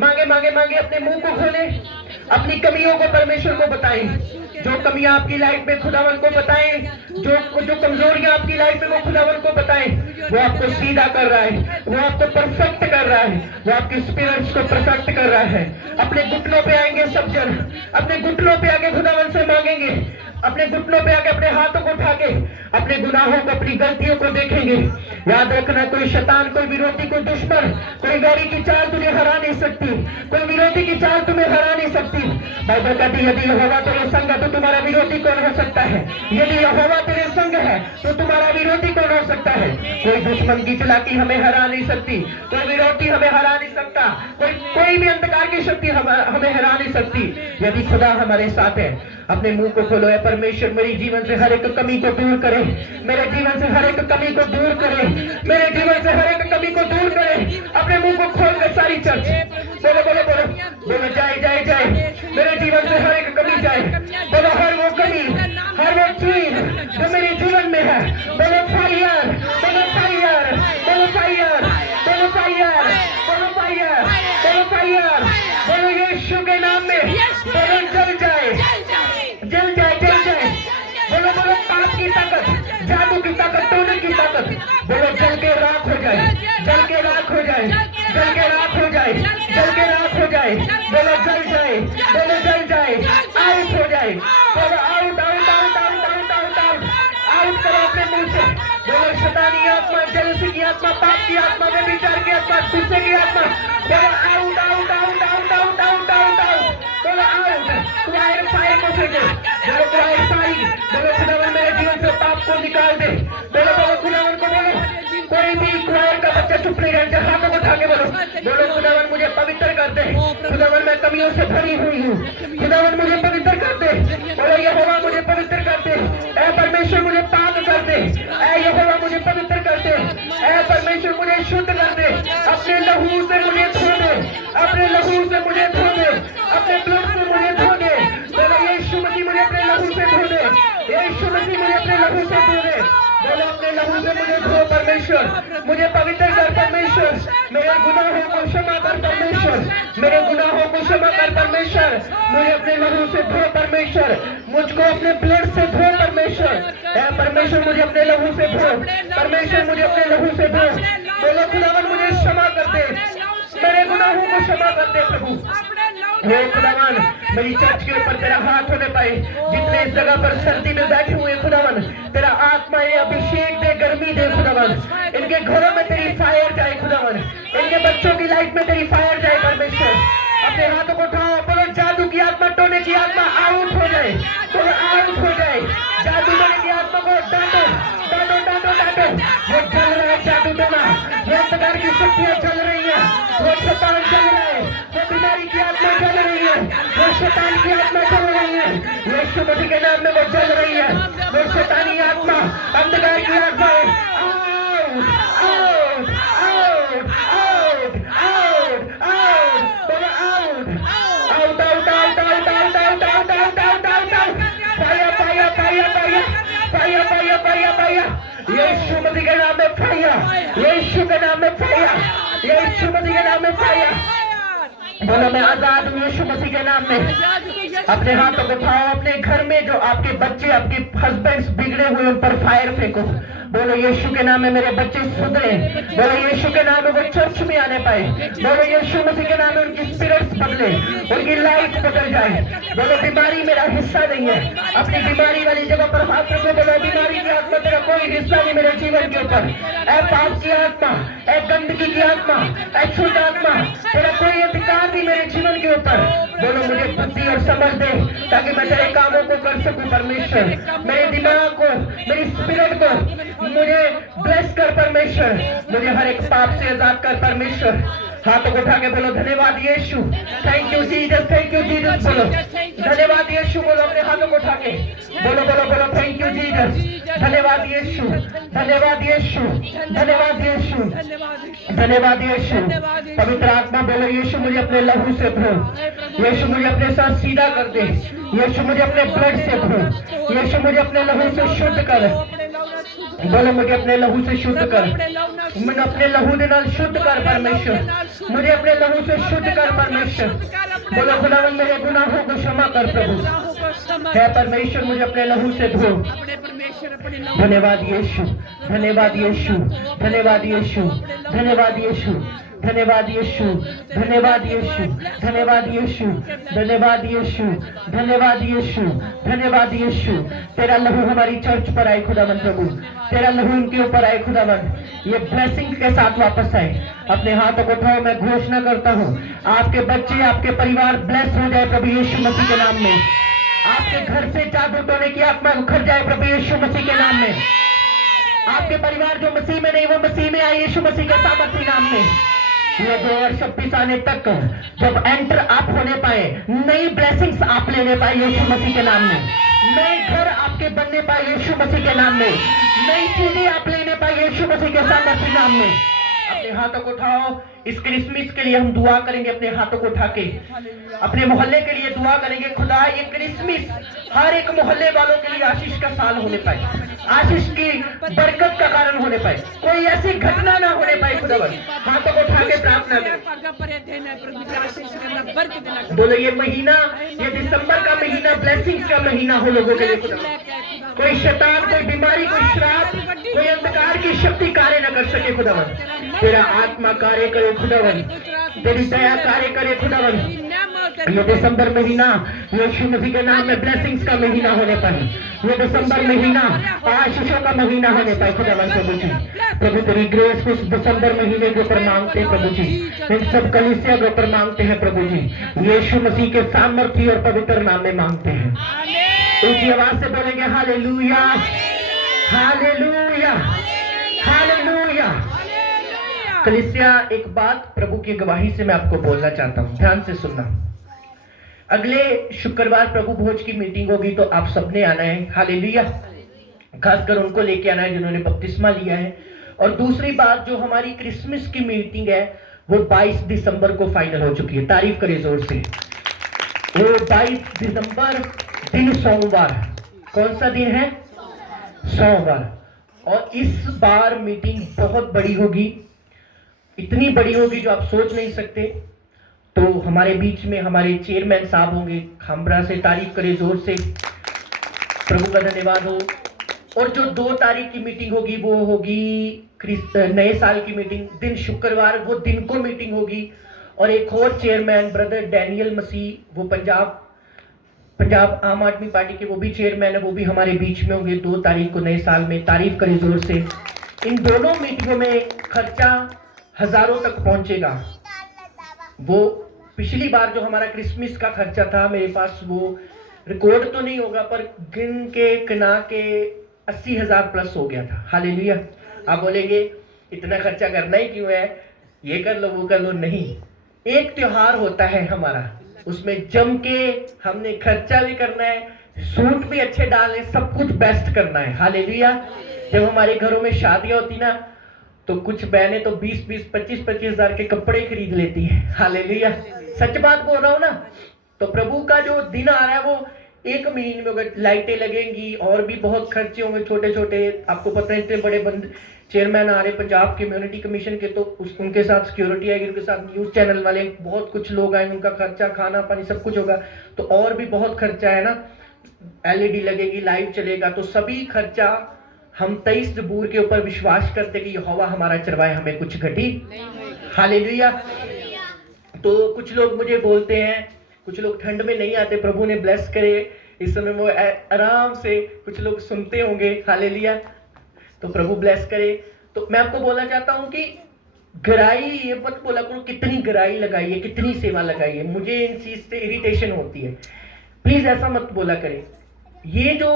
मांगे मांगे मांगे, अपने मुंह को खोले, अपनी कमियों को परमेश्वर को बताएं। जो कमियां आपकी लाइफ में खुदावन को बताएं, जो कमजोरियां आपकी लाइफ में वो खुदावन को बताएं। वो आपको सीधा कर रहा है, वो आपको परफेक्ट कर रहा है, वो आपके स्पिरिट्स को परफेक्ट कर रहा है। अपने घुटनों पे आएंगे सब जन, अपने घुटनों पे आके खुदावन से मांगेंगे, अपने घुटनों पे आके अपने हाथों को उठा के अपने गुनाहों को, अपनी गलतियों को देखेंगे। याद रखना, कोई शैतान, कोई विरोधी, कोई दुश्मन, कोई गौरी की चाल तुझे हरा नहीं सकती, कोई विरोधी की चाल तुम्हें हरा नहीं सकती। बाइबल कहती है यदि यहोवा तेरे संग है तो तुम्हारा विरोधी कौन हो सकता है? यदि यहोवा तेरे संग है तो तुम्हारा विरोधी कौन हो सकता है? कोई दुश्मन की चालाकी हमें हरा नहीं सकती, कोई विरोधी हमें हरा नहीं सकता, कोई भी अंधकार की शक्ति हमें हरा नहीं सकती, यदि खुदा हमारे साथ है। अपने मुंह को खोलो, है परमेश्वर मेरे जीवन से हर एक कमी को दूर करे, मेरे जीवन से हर एक कमी को दूर करे, मेरे जीवन से हर एक कमी को दूर करे। अपने मुंह को खोल कर सारी चर्च बोलो बोलो बोलो बोलो, जाए जाए जाए, मेरे जीवन से हर एक कमी जाए। बोलो हर वो कमी, हर वो चीज जो मेरे जीवन में है, बोलो फायर, बोलो फायर, बोलो फायर, बोलो फायर, बोलो फायर, बोलो फायर, बोलो यीशु के नाम में बोलो जल जाए, जल जाए, जल जाए। बोलो बोलो पाप की ताकत, जादू की ताकत, टोने की ताकत, बोलो जल के राख हो जाए, जल के राख हो जाए, जल के राख हो जाए, जल के राख हो जाए। बोलो जल जाए, बोलो जल जाए, आउट हो जाए। बोलो out out out out out out out out करो अपने मुंह से। बोलो शैतानी आत्मा, जेलसी की आत्मा, पाप की आत्मा, व्यभिचार की आत्मा, गुस्से की आत्मा, बोलो out out out out out out out out. बोलो आउट, तुम्हारे फायर को फेंको, बोलो तुम्हारे फायर, बोलो खुदावन मेरे जीवन से पाप को निकाल दे। बोलो बोलो खुदावन को बोलो, कोई भी कुआर का बच्चा चुप नहीं रहना, हाथों को उठा के बोलो, बोलो खुदावन मुझे पवित्र कर दे, खुदावन मैं कमियों से भरी हुई हूँ, खुदावन मुझे पवित्र कर दे। बोलो यहोवा मुझे पवित्र कर दे, ऐ परमेश्वर मुझे पाक कर दे, ऐ यहोवा मुझे पवित्र कर दे, ऐ परमेश्वर मुझे शुद्ध कर दे, अपने लहू से मुझे धो दे, अपने लहू से मुझे धो दे, अपने ब्लड से मुझे धो दे। बोलो यीशु मसीह मुझे अपने लहू से धो दे, यीशु मसीह मुझे अपने लहू से धो दे। बोलो अपने लहू से मुझे धो परमेश्वर, मुझे पवित्र कर परमेश्वर, मेरे गुनाहों को क्षमा कर परमेश्वर, मेरे गुनाहों को क्षमा कर परमेश्वर, मुझे अपने लहू से धो परमेश्वर, मुझको अपने ब्लड से धो परमेश्वर, परमेश्वर मुझे अपने लहू से धो परमेश्वर, मुझे अपने लहू से धो। बोलो खुदावन मुझे क्षमा कर दे, मेरे गुनाहों को क्षमा कर दे प्रभु। हे खुदावन मेरी चर्च के ऊपर तेरा हाथ होने पाए, जितने इस जगह पर सर्दी में बैठे हुए खुदावन तेरा आत्मा ये अभिषेक दे, गर्मी दे खुदावन, इनके घरों में तेरी फायर जाए खुदावन, इनके बच्चों की लाइफ में तेरी फायर जाए परमेश्वर। अपने हाथों को उठाओ, बोलो जादू की आत्मा, टोने की आत्मा आउट हो जाए, बोलो आउट हो जाए। जादू टोने की आत्मा को डांटो डांटो डांटो डांटो, वो चल रहा है जादू टोना, वो अंधकार की शक्तियां चल रही है, वो शैतान चल रहा है, वो बीमारी की शैतान की आत्मा चल रही है, यीशु मसीह के नाम में वो जल रही है, वो शैतानी आत्मा, अंधकार की आत्मा यीशु मसीह के नाम में फाया, यीशु के नाम में फाया, यीशु मसीह के नाम में फाया। बोलो मैं आजाद हूँ यीशु मसीह के नाम में। अपने हाथों को उठाओ, अपने घर में जो आपके बच्चे, आपके हस्बैंड्स बिगड़े हुए उन पर फायर फेंको। बोलो यीशु के नाम में मेरे बच्चे सुधरे, बोलो यीशु के नाम में वो चर्च में आने पाए, बोलो यीशु मसीह के नाम में उनकी स्पिरिट्स बदले, उनकी लाइफ बदल जाए। बोलो बीमारी मेरा हिस्सा नहीं है, अपनी बीमारी वाली जगह पर हाथ रखो। बोलो बीमारी की आत्मा तेरा कोई हिस्सा नहीं मेरे जीवन के ऊपर। ऐ पाप की आत्मा, ऐ गंदगी की आत्मा, ऐ छूट आत्मा, तेरा कोई अधिकार नहीं मेरे जीवन के ऊपर। बोलो मुझे बुद्धि और समझ दे ताकि मैं तेरे कामों को कर सकूं परमेश्वर। मेरे दिमाग को, मेरी स्पिरिट को मुझे ब्लेस कर परमेश्वर, मुझे हर एक पाप से आजाद कर परमेश्वर। हाथों को उठा के बोलो धन्यवाद यीशु, thank you Jesus, thank you Jesus. बोलो धन्यवाद यीशु, बोलो अपने हाथों को उठा के बोलो बोलो बोलो थैंक यू जीसस, धन्यवाद यीशु, धन्यवाद यीशु, धन्यवाद यीशु, धन्यवाद यीशु। पवित्र आत्मा बोलो यीशु मुझे अपने लहू से धो, यीशु मुझे अपने साथ सीधा कर दे, यीशु मुझे अपने ब्लड से धो, यीशु मुझे अपने लहू से शुद्ध कर। बोलो मुझे अपने लहू से शुद्ध कर, मुझे अपने लहू के नाल शुद्ध कर परमेश्वर, मुझे अपने लहू से शुद्ध कर परमेश्वर। बोलो खुदावन मेरे गुनाहों को क्षमा कर प्रभु, है परमेश्वर मुझे अपने लहू से धो। धन्यवाद यीशु, धन्यवाद यीशु, धन्यवाद यीशु, धन्यवाद यीशु, धन्यवाद यीशु, धन्यवाद यीशु, धन्यवाद यीशु, धन्यवाद यीशु, धन्यवाद यीशु, धन्यवाद यीशु। तेरा लहू हमारी चर्च पर आए खुदावन प्रभु, तेरा लहू इनके ऊपर आए खुदावन, ये ब्लेसिंग के साथ वापस आए। अपने हाथों को उठाओ, मैं घोषणा करता हूँ आपके बच्चे, आपके परिवार ब्लेस हो जाए प्रभु यीशु मसीह के नाम में। आपके घर से जादू टोने की आत्मा उखड़ जाए प्रभु यीशु मसीह के नाम में। आपके परिवार जो मसीह में नहीं वो मसीह में आए यीशु मसीह के सामर्थी नाम में। ये 2026 आने तक जब एंटर आप होने पाए, नई ब्लेसिंग्स आप लेने पाए यीशु मसीह के नाम में, नए घर आपके बनने पाए यीशु मसीह के नाम में, नई चीजें आप लेने पाए यीशु मसीह के सामर्थी नाम में। अपने हाथों को उठाओ, इस क्रिसमस के लिए हम दुआ करेंगे। अपने हाथों को उठा के अपने मोहल्ले के लिए दुआ करेंगे। खुदा ये क्रिसमस हर एक मोहल्ले वालों के लिए आशीष का साल होने पाए, आशीष की बरकत का कारण होने पाए, कोई ऐसी घटना ना होने पाए। खुदावन हाथों को उठा के प्रार्थना करें, बोलो ये महीना, ये दिसंबर का महीना ब्लेसिंग्स का महीना हो लोगों के लिए। खुदावन कोई शैतान, कोई बीमारी, कोई श्राप, कोई अंधकार की शक्ति कार्य न कर सके। खुदावन तेरा आत्मा कार्य करे खुदावन, तेरी दया कार्य करे खुदावन। ये दिसंबर महीना यीशु मसीह के नाम में ब्लेसिंग्स का महीना होने पर, ये दिसंबर महीना आशीषों का महीना होने पाए खुदावन प्रभु जी। प्रभु तेरी ग्रेस को इस दिसंबर महीने के ऊपर मांगते हैं प्रभु जी, इन सब कलीसिया के ऊपर मांगते हैं प्रभु जी, यीशु मसीह के सामर्थ्य और पवित्र नाम में मांगते हैं। ऊंची आवाज से बोलेंगे हालेलुया, हालेलुया, हालेलुया। कलीसिया एक बात प्रभु की गवाही से मैं आपको बोलना चाहता हूं, ध्यान से सुनना। अगले शुक्रवार प्रभु भोज की मीटिंग होगी, तो आप सबने आना है। हालेलुया। खासकर उनको लेके आना है जिन्होंने बपतिस्मा लिया है। और दूसरी बात, जो हमारी क्रिसमस की मीटिंग है वो 22 दिसंबर को फाइनल हो चुकी है। तारीफ करें जोर से। वो 22 दिसंबर दिन सोमवार, कौन सा दिन है? सोमवार। और इस बार मीटिंग बहुत बड़ी होगी, इतनी बड़ी होगी जो आप सोच नहीं सकते। तो हमारे बीच में हमारे चेयरमैन साहब होंगे खामरा से, तारीफ करें जोर से, प्रभु का धन्यवाद हो। और जो 2 तारीख की मीटिंग होगी वो होगी नए साल की मीटिंग, दिन शुक्रवार, वो दिन को मीटिंग होगी। और एक और चेयरमैन ब्रदर डैनियल मसीह, वो पंजाब आम आदमी पार्टी के वो भी चेयरमैन है, वो भी हमारे बीच में होंगे 2 तारीख को नए साल में। तारीफ करें जोर से। इन दोनों मीटिंगों में खर्चा हजारों तक पहुंचेगा। वो पिछली बार जो हमारा क्रिसमस का खर्चा था, मेरे पास वो रिकॉर्ड तो नहीं होगा पर गिन के किना के 80,000 प्लस हो गया था। हालेलुया। आप बोलेंगे इतना खर्चा करना ही क्यों है, ये कर लो वो कर लो। नहीं, एक त्योहार होता है हमारा, उसमें जम के हमने खर्चा भी करना है, सूट भी अच्छे डालने, सब कुछ बेस्ट करना है। हालेलुया। जब हमारे घरों में शादियां होती ना, तो कुछ बहनें तो 20-20, 25-25 हजार के कपड़े खरीद लेती हैं। हालेलुया। सच बात बोल रहा हूं ना। तो प्रभु का जो दिन आ रहा है वो 1 महीने में होगा। लाइटें लगेंगी और भी बहुत खर्चे होंगे छोटे छोटे। आपको पता है इतने बड़े बंद चेयरमैन आ रहे पंजाब कम्युनिटी कमीशन के, तो उनके साथ सिक्योरिटी आएगी, उनके साथ न्यूज चैनल वाले बहुत कुछ लोग आएंगे, उनका खर्चा खाना पानी सब कुछ होगा। तो और भी बहुत खर्चा है ना। LED लगेगी, लाइव चलेगा, तो सभी खर्चा हम 23 जबूर के ऊपर विश्वास करते कि यहोवा हमारा चरवाए, हमें कुछ घटी। हालेलुया। तो कुछ लोग मुझे बोलते हैं, कुछ लोग ठंड में नहीं आते, प्रभु ने ब्लेस करे इस समय वो आराम से कुछ लोग सुनते होंगे। हालेलुया। तो प्रभु ब्लेस करे। तो मैं आपको बोलना चाहता हूं कि गराई, ये मत बोला करो कितनी गराई लगाई है, कितनी सेवा लगाई है, मुझे इन चीज से इरिटेशन होती है। प्लीज ऐसा मत बोला करें। ये जो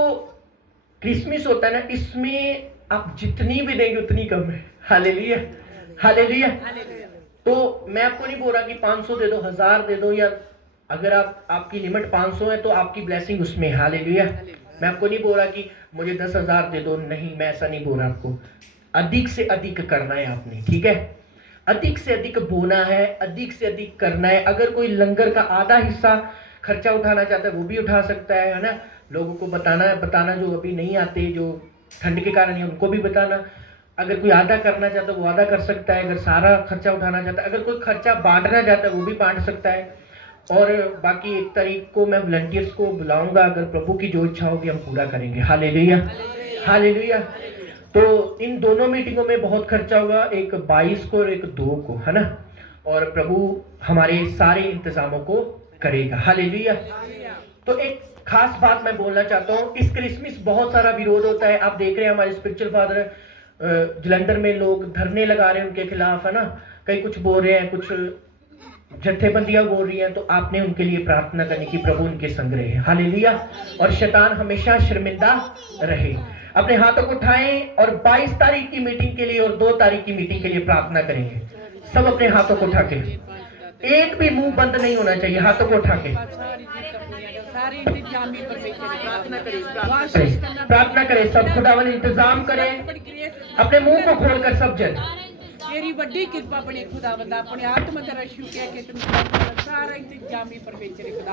क्रिसमस होता है ना, इसमें आप जितनी भी देंगे उतनी कम है। हालेलुया। हालेलुया। तो मैं आपको नहीं बोल रहा कि 500 दे दो, 1000 दे दो, या अगर आपकी लिमिट 500 है तो आपकी ब्लेसिंग उसमें। हालेलुया। मैं आपको नहीं बोल रहा कि मुझे 10,000 दे दो, नहीं, मैं ऐसा नहीं बोल रहा आपको। अधिक से अधिक करना है आपने, ठीक है। अधिक से अधिक बोना है, अधिक से अधिक करना है। अगर कोई लंगर का आधा हिस्सा खर्चा उठाना चाहता है वो भी उठा सकता है ना। लोगों को बताना जो अभी नहीं आते, जो ठंड के कारण है, उनको भी बताना। अगर कोई आधा करना चाहता है वो आधा कर सकता है, अगर सारा खर्चा उठाना चाहता है, अगर कोई खर्चा बांटना चाहता है वो भी बांट सकता है। और बाकी 1 तारीख को मैं वॉलंटियर्स को बुलाऊंगा, अगर प्रभु की जो इच्छा होगी हम पूरा करेंगे। हालेलुया। हालेलुया। तो इन दोनों मीटिंगों में बहुत खर्चा होगा, एक 22 को और एक 2 को, है ना। और प्रभु हमारे सारे इंतजामों को करेगा। हालेलुया। तो एक खास बात मैं बोलना चाहता हूँ, इस क्रिसमस बहुत सारा विरोध होता है। आप देख रहे हैं हमारे स्पिरिचुअल फादर जलंधर में लोग धरने लगा रहे हैं उनके खिलाफ, है ना। कई कुछ बोल रहे हैं, कुछ जत्थेबंदियां बोल रही हैं, तो आपने उनके लिए प्रार्थना करने की, प्रभु उनके संग रहे। हालेलुया। और शैतान हमेशा शर्मिंदा रहे। अपने हाथों को उठाएं और 22 तारीख की मीटिंग के लिए और 2 तारीख की मीटिंग के लिए प्रार्थना करेंगे। सब अपने हाथों को उठा के, एक भी मुंह बंद नहीं होना चाहिए, हाथों को उठा के प्रार्थना करें। सब खुदावन इंतजाम करें, अपने मुंह को खोलकर सब जन। तेरी बड़ी कृपा बने खुदावंदा, अपने आत्मा तेरा शुक्र है कि तुम सारा इंतजामी परमेश्वर खुदा।